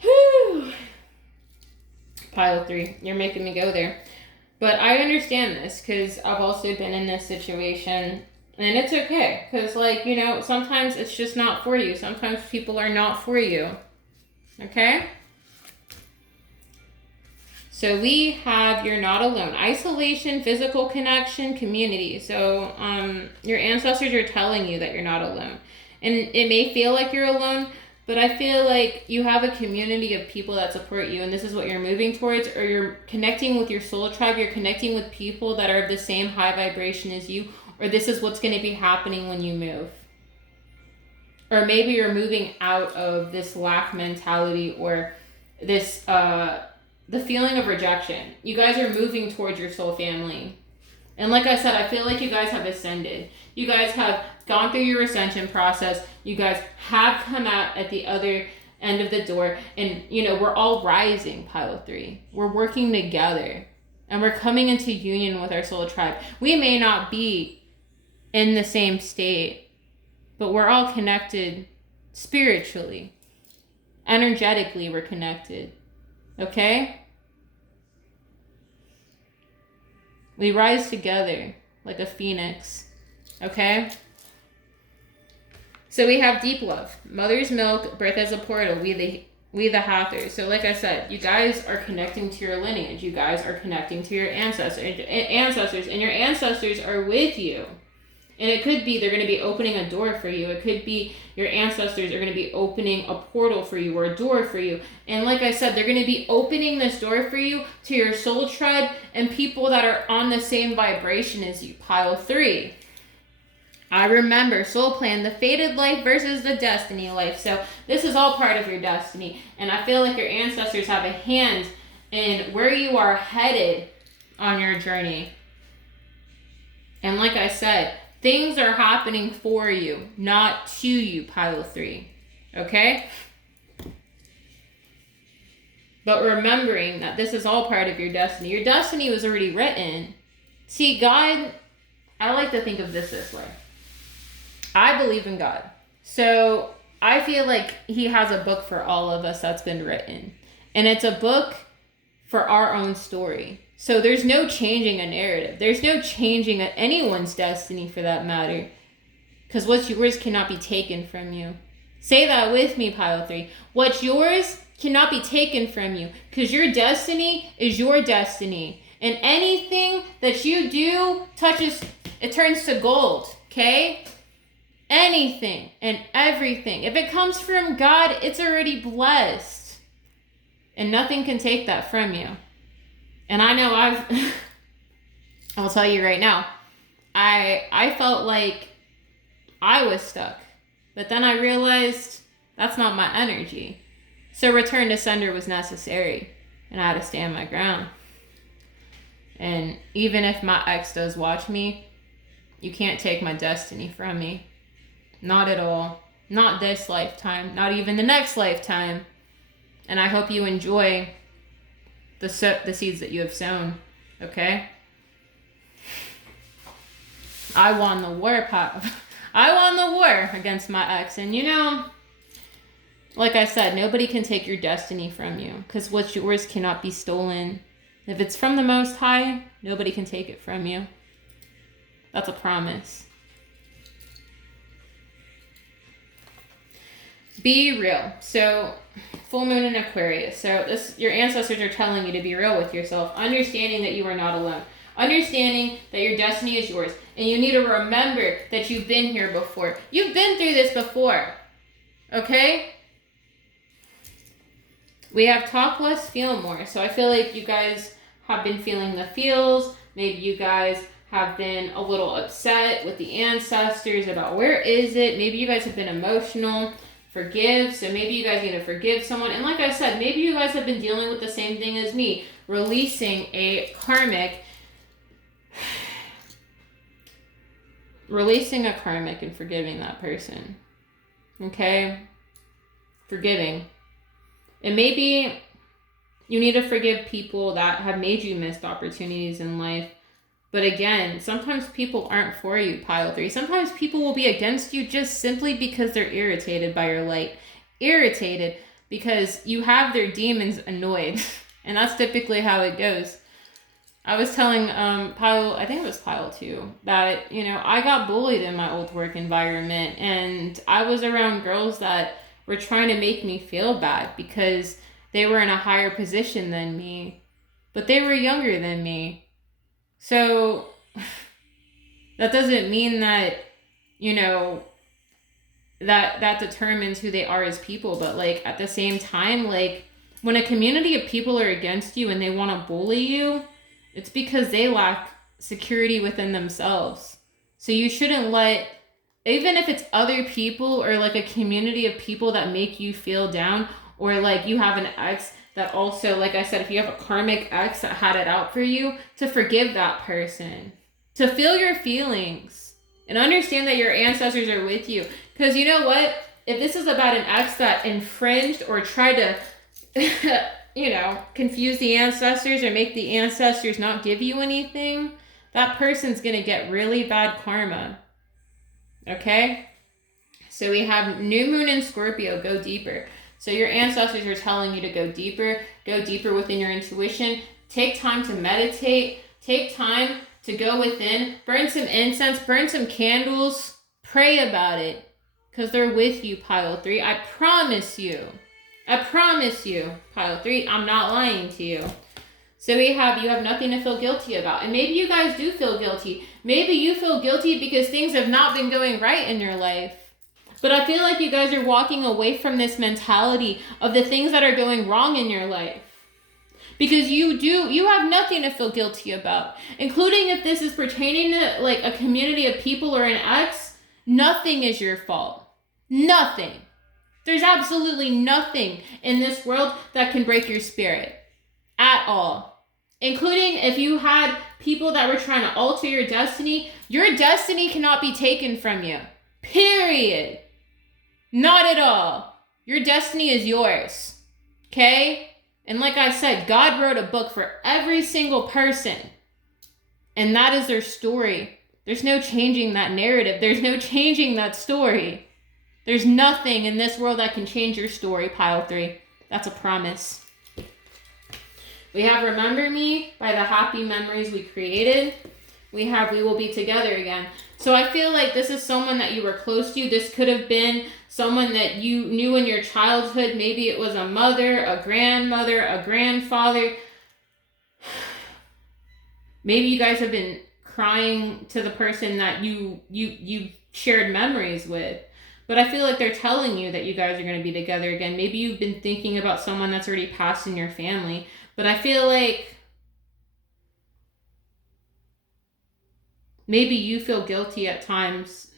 Whew. Pile 3, you're making me go there. But I understand this because I've also been in this situation. And it's okay. Because, like, you know, sometimes it's just not for you. Sometimes people are not for you. Okay? So we have you're not alone. Isolation, physical connection, community. So your ancestors are telling you that you're not alone. And it may feel like you're alone, But I feel like you have a community of people that support you, and this is what you're moving towards, or you're connecting with your soul tribe, you're connecting with people that are of the same high vibration as you, or this is what's going to be happening when you move. Or maybe you're moving out of this lack mentality, or this, the feeling of rejection. You guys are moving towards your soul family. And like I said, I feel like you guys have ascended. You guys have gone through your ascension process. You guys have come out at the other end of the door. And, you know, we're all rising, Pile 3. We're working together. And we're coming into union with our soul tribe. We may not be in the same state, but we're all connected spiritually. Energetically, we're connected. Okay? We rise together like a phoenix. Okay? So we have deep love. Mother's milk, birth as a portal. We the Hathors. So like I said, you guys are connecting to your lineage. You guys are connecting to your ancestors. And your ancestors are with you. And it could be they're going to be opening a door for you. It could be your ancestors are going to be opening a portal for you or a door for you. And like I said, they're going to be opening this door for you to your soul tribe and people that are on the same vibration as you. Pile 3. I remember soul plan, the fated life versus the destiny life. So this is all part of your destiny. And I feel like your ancestors have a hand in where you are headed on your journey. And like I said, things are happening for you, not to you, Pile 3. Okay? But remembering that this is all part of your destiny. Your destiny was already written. See, God, I like to think of this way. I believe in God. So I feel like he has a book for all of us that's been written. And it's a book for our own story. So there's no changing a narrative. There's no changing anyone's destiny for that matter. Because what's yours cannot be taken from you. Say that with me, Pile 3. What's yours cannot be taken from you. Because your destiny is your destiny. And anything that you do touches, it turns to gold. Okay? Anything and everything. If it comes from God, it's already blessed. And nothing can take that from you. And I know I'll tell you right now, I felt like I was stuck. But then I realized that's not my energy. So return to sender was necessary. And I had to stand my ground. And even if my ex does watch me, you can't take my destiny from me. Not at all. Not this lifetime. Not even the next lifetime. And I hope you enjoy the seeds that you have sown. Okay? I won the war, I won the war against my ex. And you know, like I said, nobody can take your destiny from you. Because what's yours cannot be stolen. If it's from the Most High, nobody can take it from you. That's a promise. Be real. So, full moon in Aquarius. So, your ancestors are telling you to be real with yourself, understanding that you are not alone, understanding that your destiny is yours, and you need to remember that you've been here before. You've been through this before. Okay? We have talk less, feel more. So, I feel like you guys have been feeling the feels. Maybe you guys have been a little upset with the ancestors about where is it. Maybe you guys have been emotional. Forgive. So maybe you guys need to forgive someone. And like I said, maybe you guys have been dealing with the same thing as me. Releasing a karmic and forgiving that person. Okay? Forgiving. And maybe you need to forgive people that have made you missed opportunities in life. But again, sometimes people aren't for you, Pile 3. Sometimes people will be against you just simply because they're irritated by your light. Irritated because you have their demons annoyed. And that's typically how it goes. I was telling I think it was Pile 2, that, you know, I got bullied in my old work environment. And I was around girls that were trying to make me feel bad because they were in a higher position than me. But they were younger than me. So, that doesn't mean that, you know, that determines who they are as people. But like at the same time, like when a community of people are against you and they want to bully you, it's because they lack security within themselves. So you shouldn't let, even if it's other people or like a community of people that make you feel down, or like you have an ex that also, like I said, if you have a karmic ex that had it out for you, to forgive that person, to feel your feelings and understand that your ancestors are with you. Because you know what? If this is about an ex that infringed or tried to, confuse the ancestors or make the ancestors not give you anything, that person's going to get really bad karma. Okay? So we have new moon in Scorpio, go deeper. So your ancestors are telling you to go deeper within your intuition. Take time to meditate. Take time to go within. Burn some incense, burn some candles. Pray about it. Because they're with you, pile 3. I promise you. Pile 3. I'm not lying to you. So you have nothing to feel guilty about. And maybe you guys do feel guilty. Maybe you feel guilty because things have not been going right in your life. But I feel like you guys are walking away from this mentality of the things that are going wrong in your life. Because you have nothing to feel guilty about. Including if this is pertaining to like a community of people or an ex, nothing is your fault. Nothing. There's absolutely nothing in this world that can break your spirit. At all. Including if you had people that were trying to alter your destiny cannot be taken from you. Period. Not at all. Your destiny is yours. Okay? And like I said, God wrote a book for every single person. And that is their story. There's no changing that narrative. There's no changing that story. There's nothing in this world that can change your story, pile 3. That's a promise. We have Remember Me by the happy memories we created. We have We Will Be Together Again. So I feel like this is someone that you were close to. This could have been someone that you knew in your childhood. Maybe it was a mother, a grandmother, a grandfather. Maybe you guys have been crying to the person that you shared memories with. But I feel like they're telling you that you guys are going to be together again. Maybe you've been thinking about someone that's already passed in your family. But I feel like maybe you feel guilty at times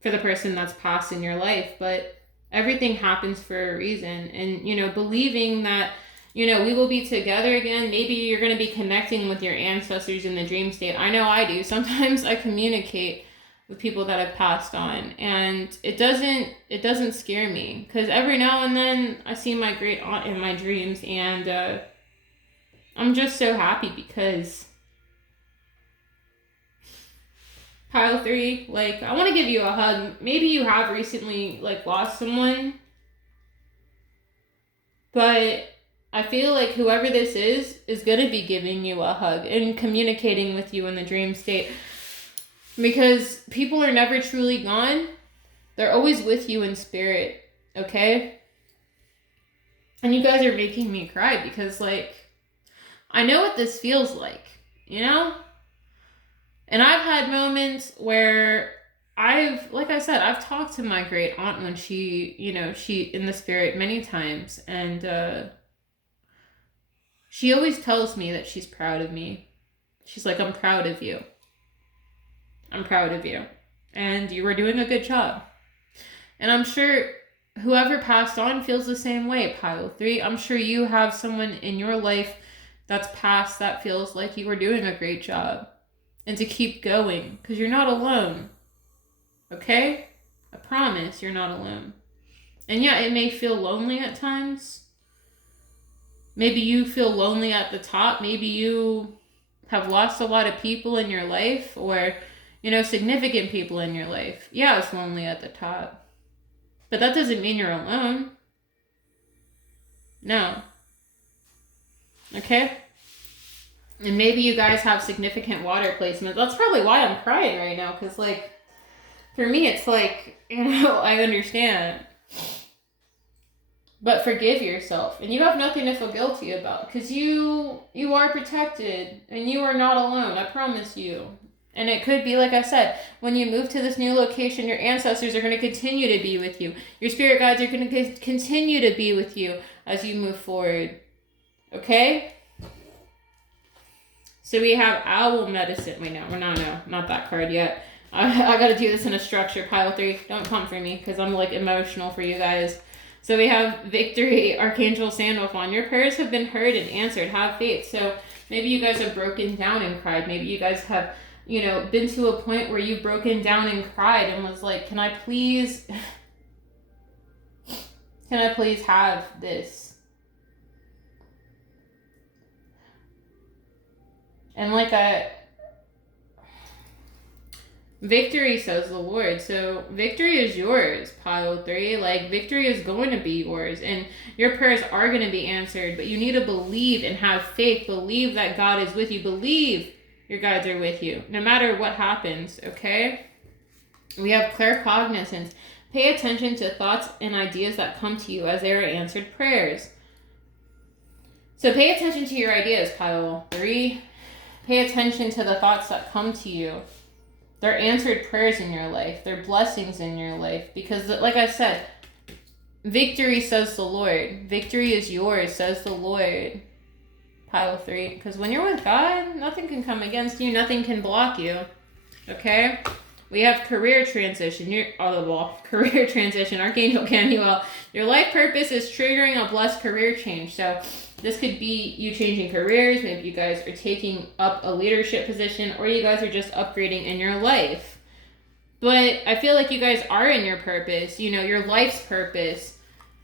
for the person that's passed in your life. But everything happens for a reason. And, believing that, we will be together again. Maybe you're going to be connecting with your ancestors in the dream state. I know I do. Sometimes I communicate with people that have passed on, and it doesn't scare me, because every now and then I see my great aunt in my dreams, and I'm just so happy because pile 3, like, I want to give you a hug. Maybe you have recently lost someone, but I feel like whoever this is going to be giving you a hug and communicating with you in the dream state. Because people are never truly gone. They're always with you in spirit, okay? And you guys are making me cry because, I know what this feels like, And I've had moments where I've talked to my great aunt when she in the spirit many times. And she always tells me that she's proud of me. She's like, I'm proud of you. I'm proud of you. And you were doing a good job. And I'm sure whoever passed on feels the same way, pile 3. I'm sure you have someone in your life that's passed that feels like you were doing a great job. And to keep going, because you're not alone. Okay? I promise you're not alone. And yeah, it may feel lonely at times. Maybe you feel lonely at the top. Maybe you have lost a lot of people in your life, or significant people in your life. Yeah, it's lonely at the top. But that doesn't mean you're alone. No. Okay? And maybe you guys have significant water placements. That's probably why I'm crying right now. Because, for me, it's I understand. But forgive yourself. And you have nothing to feel guilty about. Because you are protected. And you are not alone. I promise you. And it could be, like I said, when you move to this new location, your ancestors are going to continue to be with you. Your spirit guides are going to continue to be with you as you move forward. Okay? So we have owl medicine. Wait, no, not that card yet. I got to do this in a structure, pile 3. Don't come for me because I'm like emotional for you guys. So we have victory, Archangel Sandalphon. Your prayers have been heard and answered. Have faith. So maybe you guys have broken down and cried. Maybe you guys have, been to a point where you've broken down and cried and was like, can I please have this? And victory, says the Lord. So victory is yours, pile 3. Like, victory is going to be yours. And your prayers are going to be answered. But you need to believe and have faith. Believe that God is with you. Believe your guides are with you. No matter what happens, okay? We have claircognizance. Pay attention to thoughts and ideas that come to you as they are answered prayers. So pay attention to your ideas, pile 3. Pay attention to the thoughts that come to you. They're answered prayers in your life. They're blessings in your life. Because, like I said, victory, says the Lord. Victory is yours, says the Lord. Pile 3. Because when you're with God, nothing can come against you. Nothing can block you. Okay? We have career transition. Career transition. Archangel Canuel. Your life purpose is triggering a blessed career change. So this could be you changing careers. Maybe you guys are taking up a leadership position, or you guys are just upgrading in your life. But I feel like you guys are in your purpose, your life's purpose.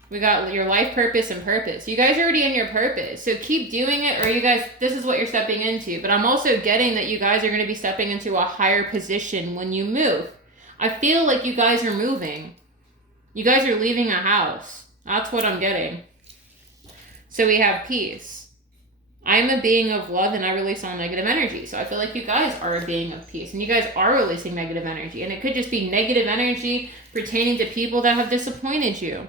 We got your life purpose and purpose. You guys are already in your purpose. So keep doing it, or you guys, this is what you're stepping into. But I'm also getting that you guys are going to be stepping into a higher position when you move. I feel like you guys are moving. You guys are leaving a house. That's what I'm getting. So we have peace. I am a being of love and I release all negative energy. So I feel like you guys are a being of peace and you guys are releasing negative energy. And it could just be negative energy pertaining to people that have disappointed you.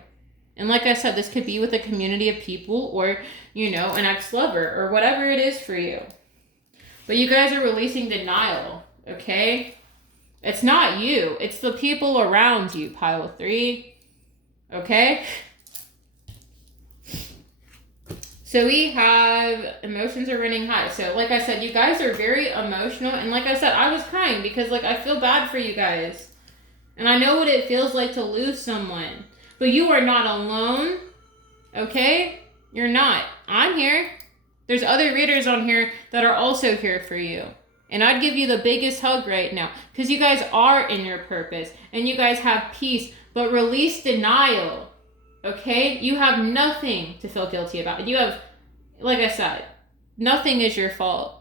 And like I said, this could be with a community of people or, an ex-lover or whatever it is for you. But you guys are releasing denial, okay? It's not you. It's the people around you, pile 3. Okay? So we have emotions are running high. So like I said, you guys are very emotional. And like I said, I was crying because I feel bad for you guys. And I know what it feels like to lose someone. But you are not alone. Okay? You're not. I'm here. There's other readers on here that are also here for you. And I'd give you the biggest hug right now. Because you guys are in your purpose. And you guys have peace. But release denial. Okay? You have nothing to feel guilty about. You have, like I said, nothing is your fault.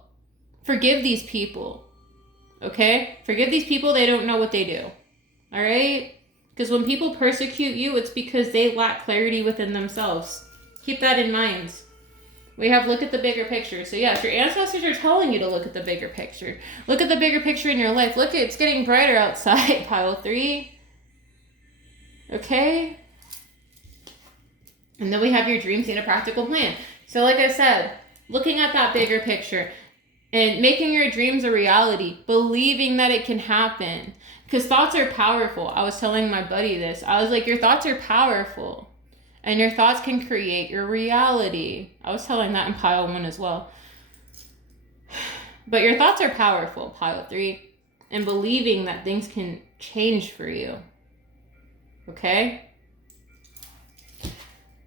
Forgive these people. Okay? Forgive these people. They don't know what they do. All right? Because when people persecute you, it's because they lack clarity within themselves. Keep that in mind. We have look at the bigger picture. So yes, your ancestors are telling you to look at the bigger picture. Look at the bigger picture in your life. Look, it's getting brighter outside, pile 3. Okay? And then we have your dreams need a practical plan. So like I said, looking at that bigger picture and making your dreams a reality, believing that it can happen. Because thoughts are powerful. I was telling my buddy this. I was like, your thoughts are powerful. And your thoughts can create your reality. I was telling that in pile 1 as well. But your thoughts are powerful, pile 3. And believing that things can change for you. Okay?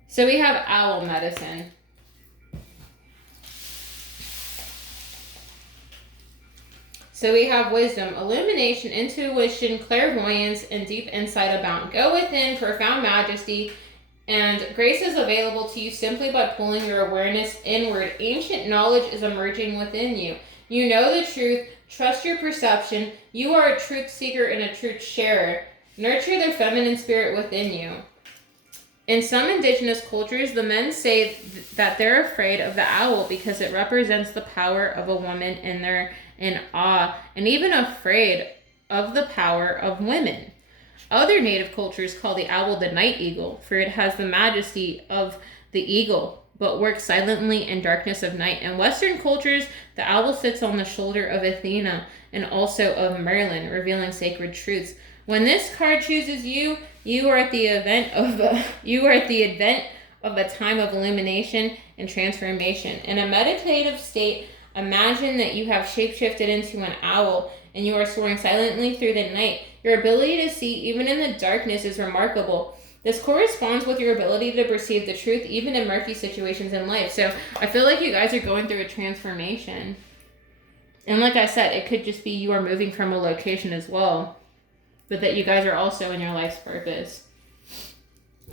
So we have owl medicine. So we have wisdom, illumination, intuition, clairvoyance, and deep insight abound. Go within profound majesty, and grace is available to you simply by pulling your awareness inward. Ancient knowledge is emerging within you. You know the truth. Trust your perception. You are a truth seeker and a truth sharer. Nurture the feminine spirit within you. In some indigenous cultures, the men say that they're afraid of the owl because it represents the power of a woman and they're in awe and even afraid of the power of women. Other native cultures call the owl the night eagle, for it has the majesty of the eagle. but works silently in darkness of night. In Western cultures, the owl sits on the shoulder of Athena and also of Merlin, revealing sacred truths. When this card chooses you, you are at the advent of a time of illumination and transformation. In a meditative state, imagine that you have shapeshifted into an owl and you are soaring silently through the night. Your ability to see even in the darkness is remarkable. This corresponds with your ability to perceive the truth even in murky situations in life. So I feel like you guys are going through a transformation. And like I said, it could just be you are moving from a location as well, but that you guys are also in your life's purpose.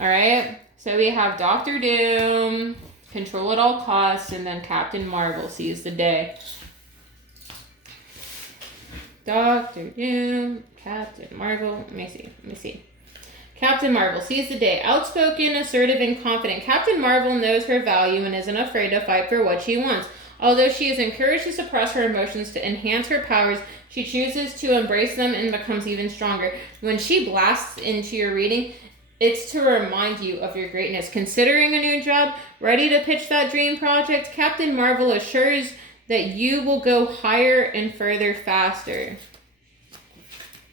All right? So we have Dr. Doom, control at all costs, and then Captain Marvel sees the day. Dr. Doom, Captain Marvel. Let me see. Captain Marvel sees the day. Outspoken, assertive, and confident. Captain Marvel knows her value and isn't afraid to fight for what she wants. Although she is encouraged to suppress her emotions to enhance her powers, she chooses to embrace them and becomes even stronger. When she blasts into your reading, it's to remind you of your greatness. Considering a new job, ready to pitch that dream project, Captain Marvel assures that you will go higher and further faster.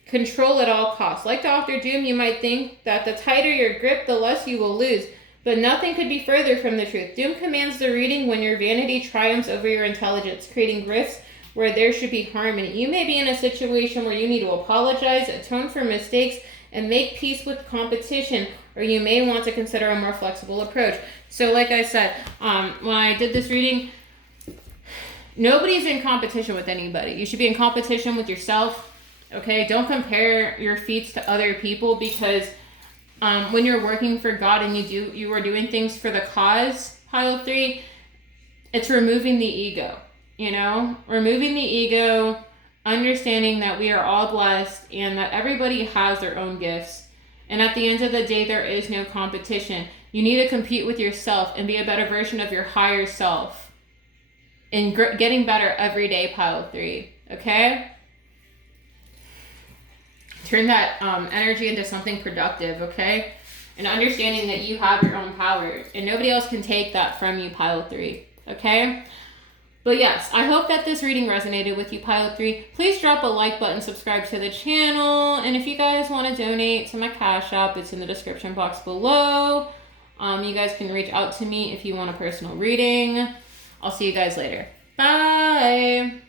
Control at all costs. Like Dr. Doom, you might think that the tighter your grip, the less you will lose. But nothing could be further from the truth. Doom commands the reading when your vanity triumphs over your intelligence, creating rifts where there should be harmony. You may be in a situation where you need to apologize, atone for mistakes, and make peace with competition, or you may want to consider a more flexible approach. So like I said, when I did this reading, nobody's in competition with anybody. You should be in competition with yourself. Okay, don't compare your feats to other people, because when you're working for God and you are doing things for the cause, pile 3, it's removing the ego, removing the ego, understanding that we are all blessed and that everybody has their own gifts. And at the end of the day, there is no competition. You need to compete with yourself and be a better version of your higher self and getting better every day, pile 3, okay? Turn that energy into something productive, okay? And understanding that you have your own power and nobody else can take that from you, pile 3, okay? But yes, I hope that this reading resonated with you, pile 3. Please drop a like button, subscribe to the channel, and if you guys want to donate to my Cash App, it's in the description box below. You guys can reach out to me if you want a personal reading. I'll see you guys later. Bye!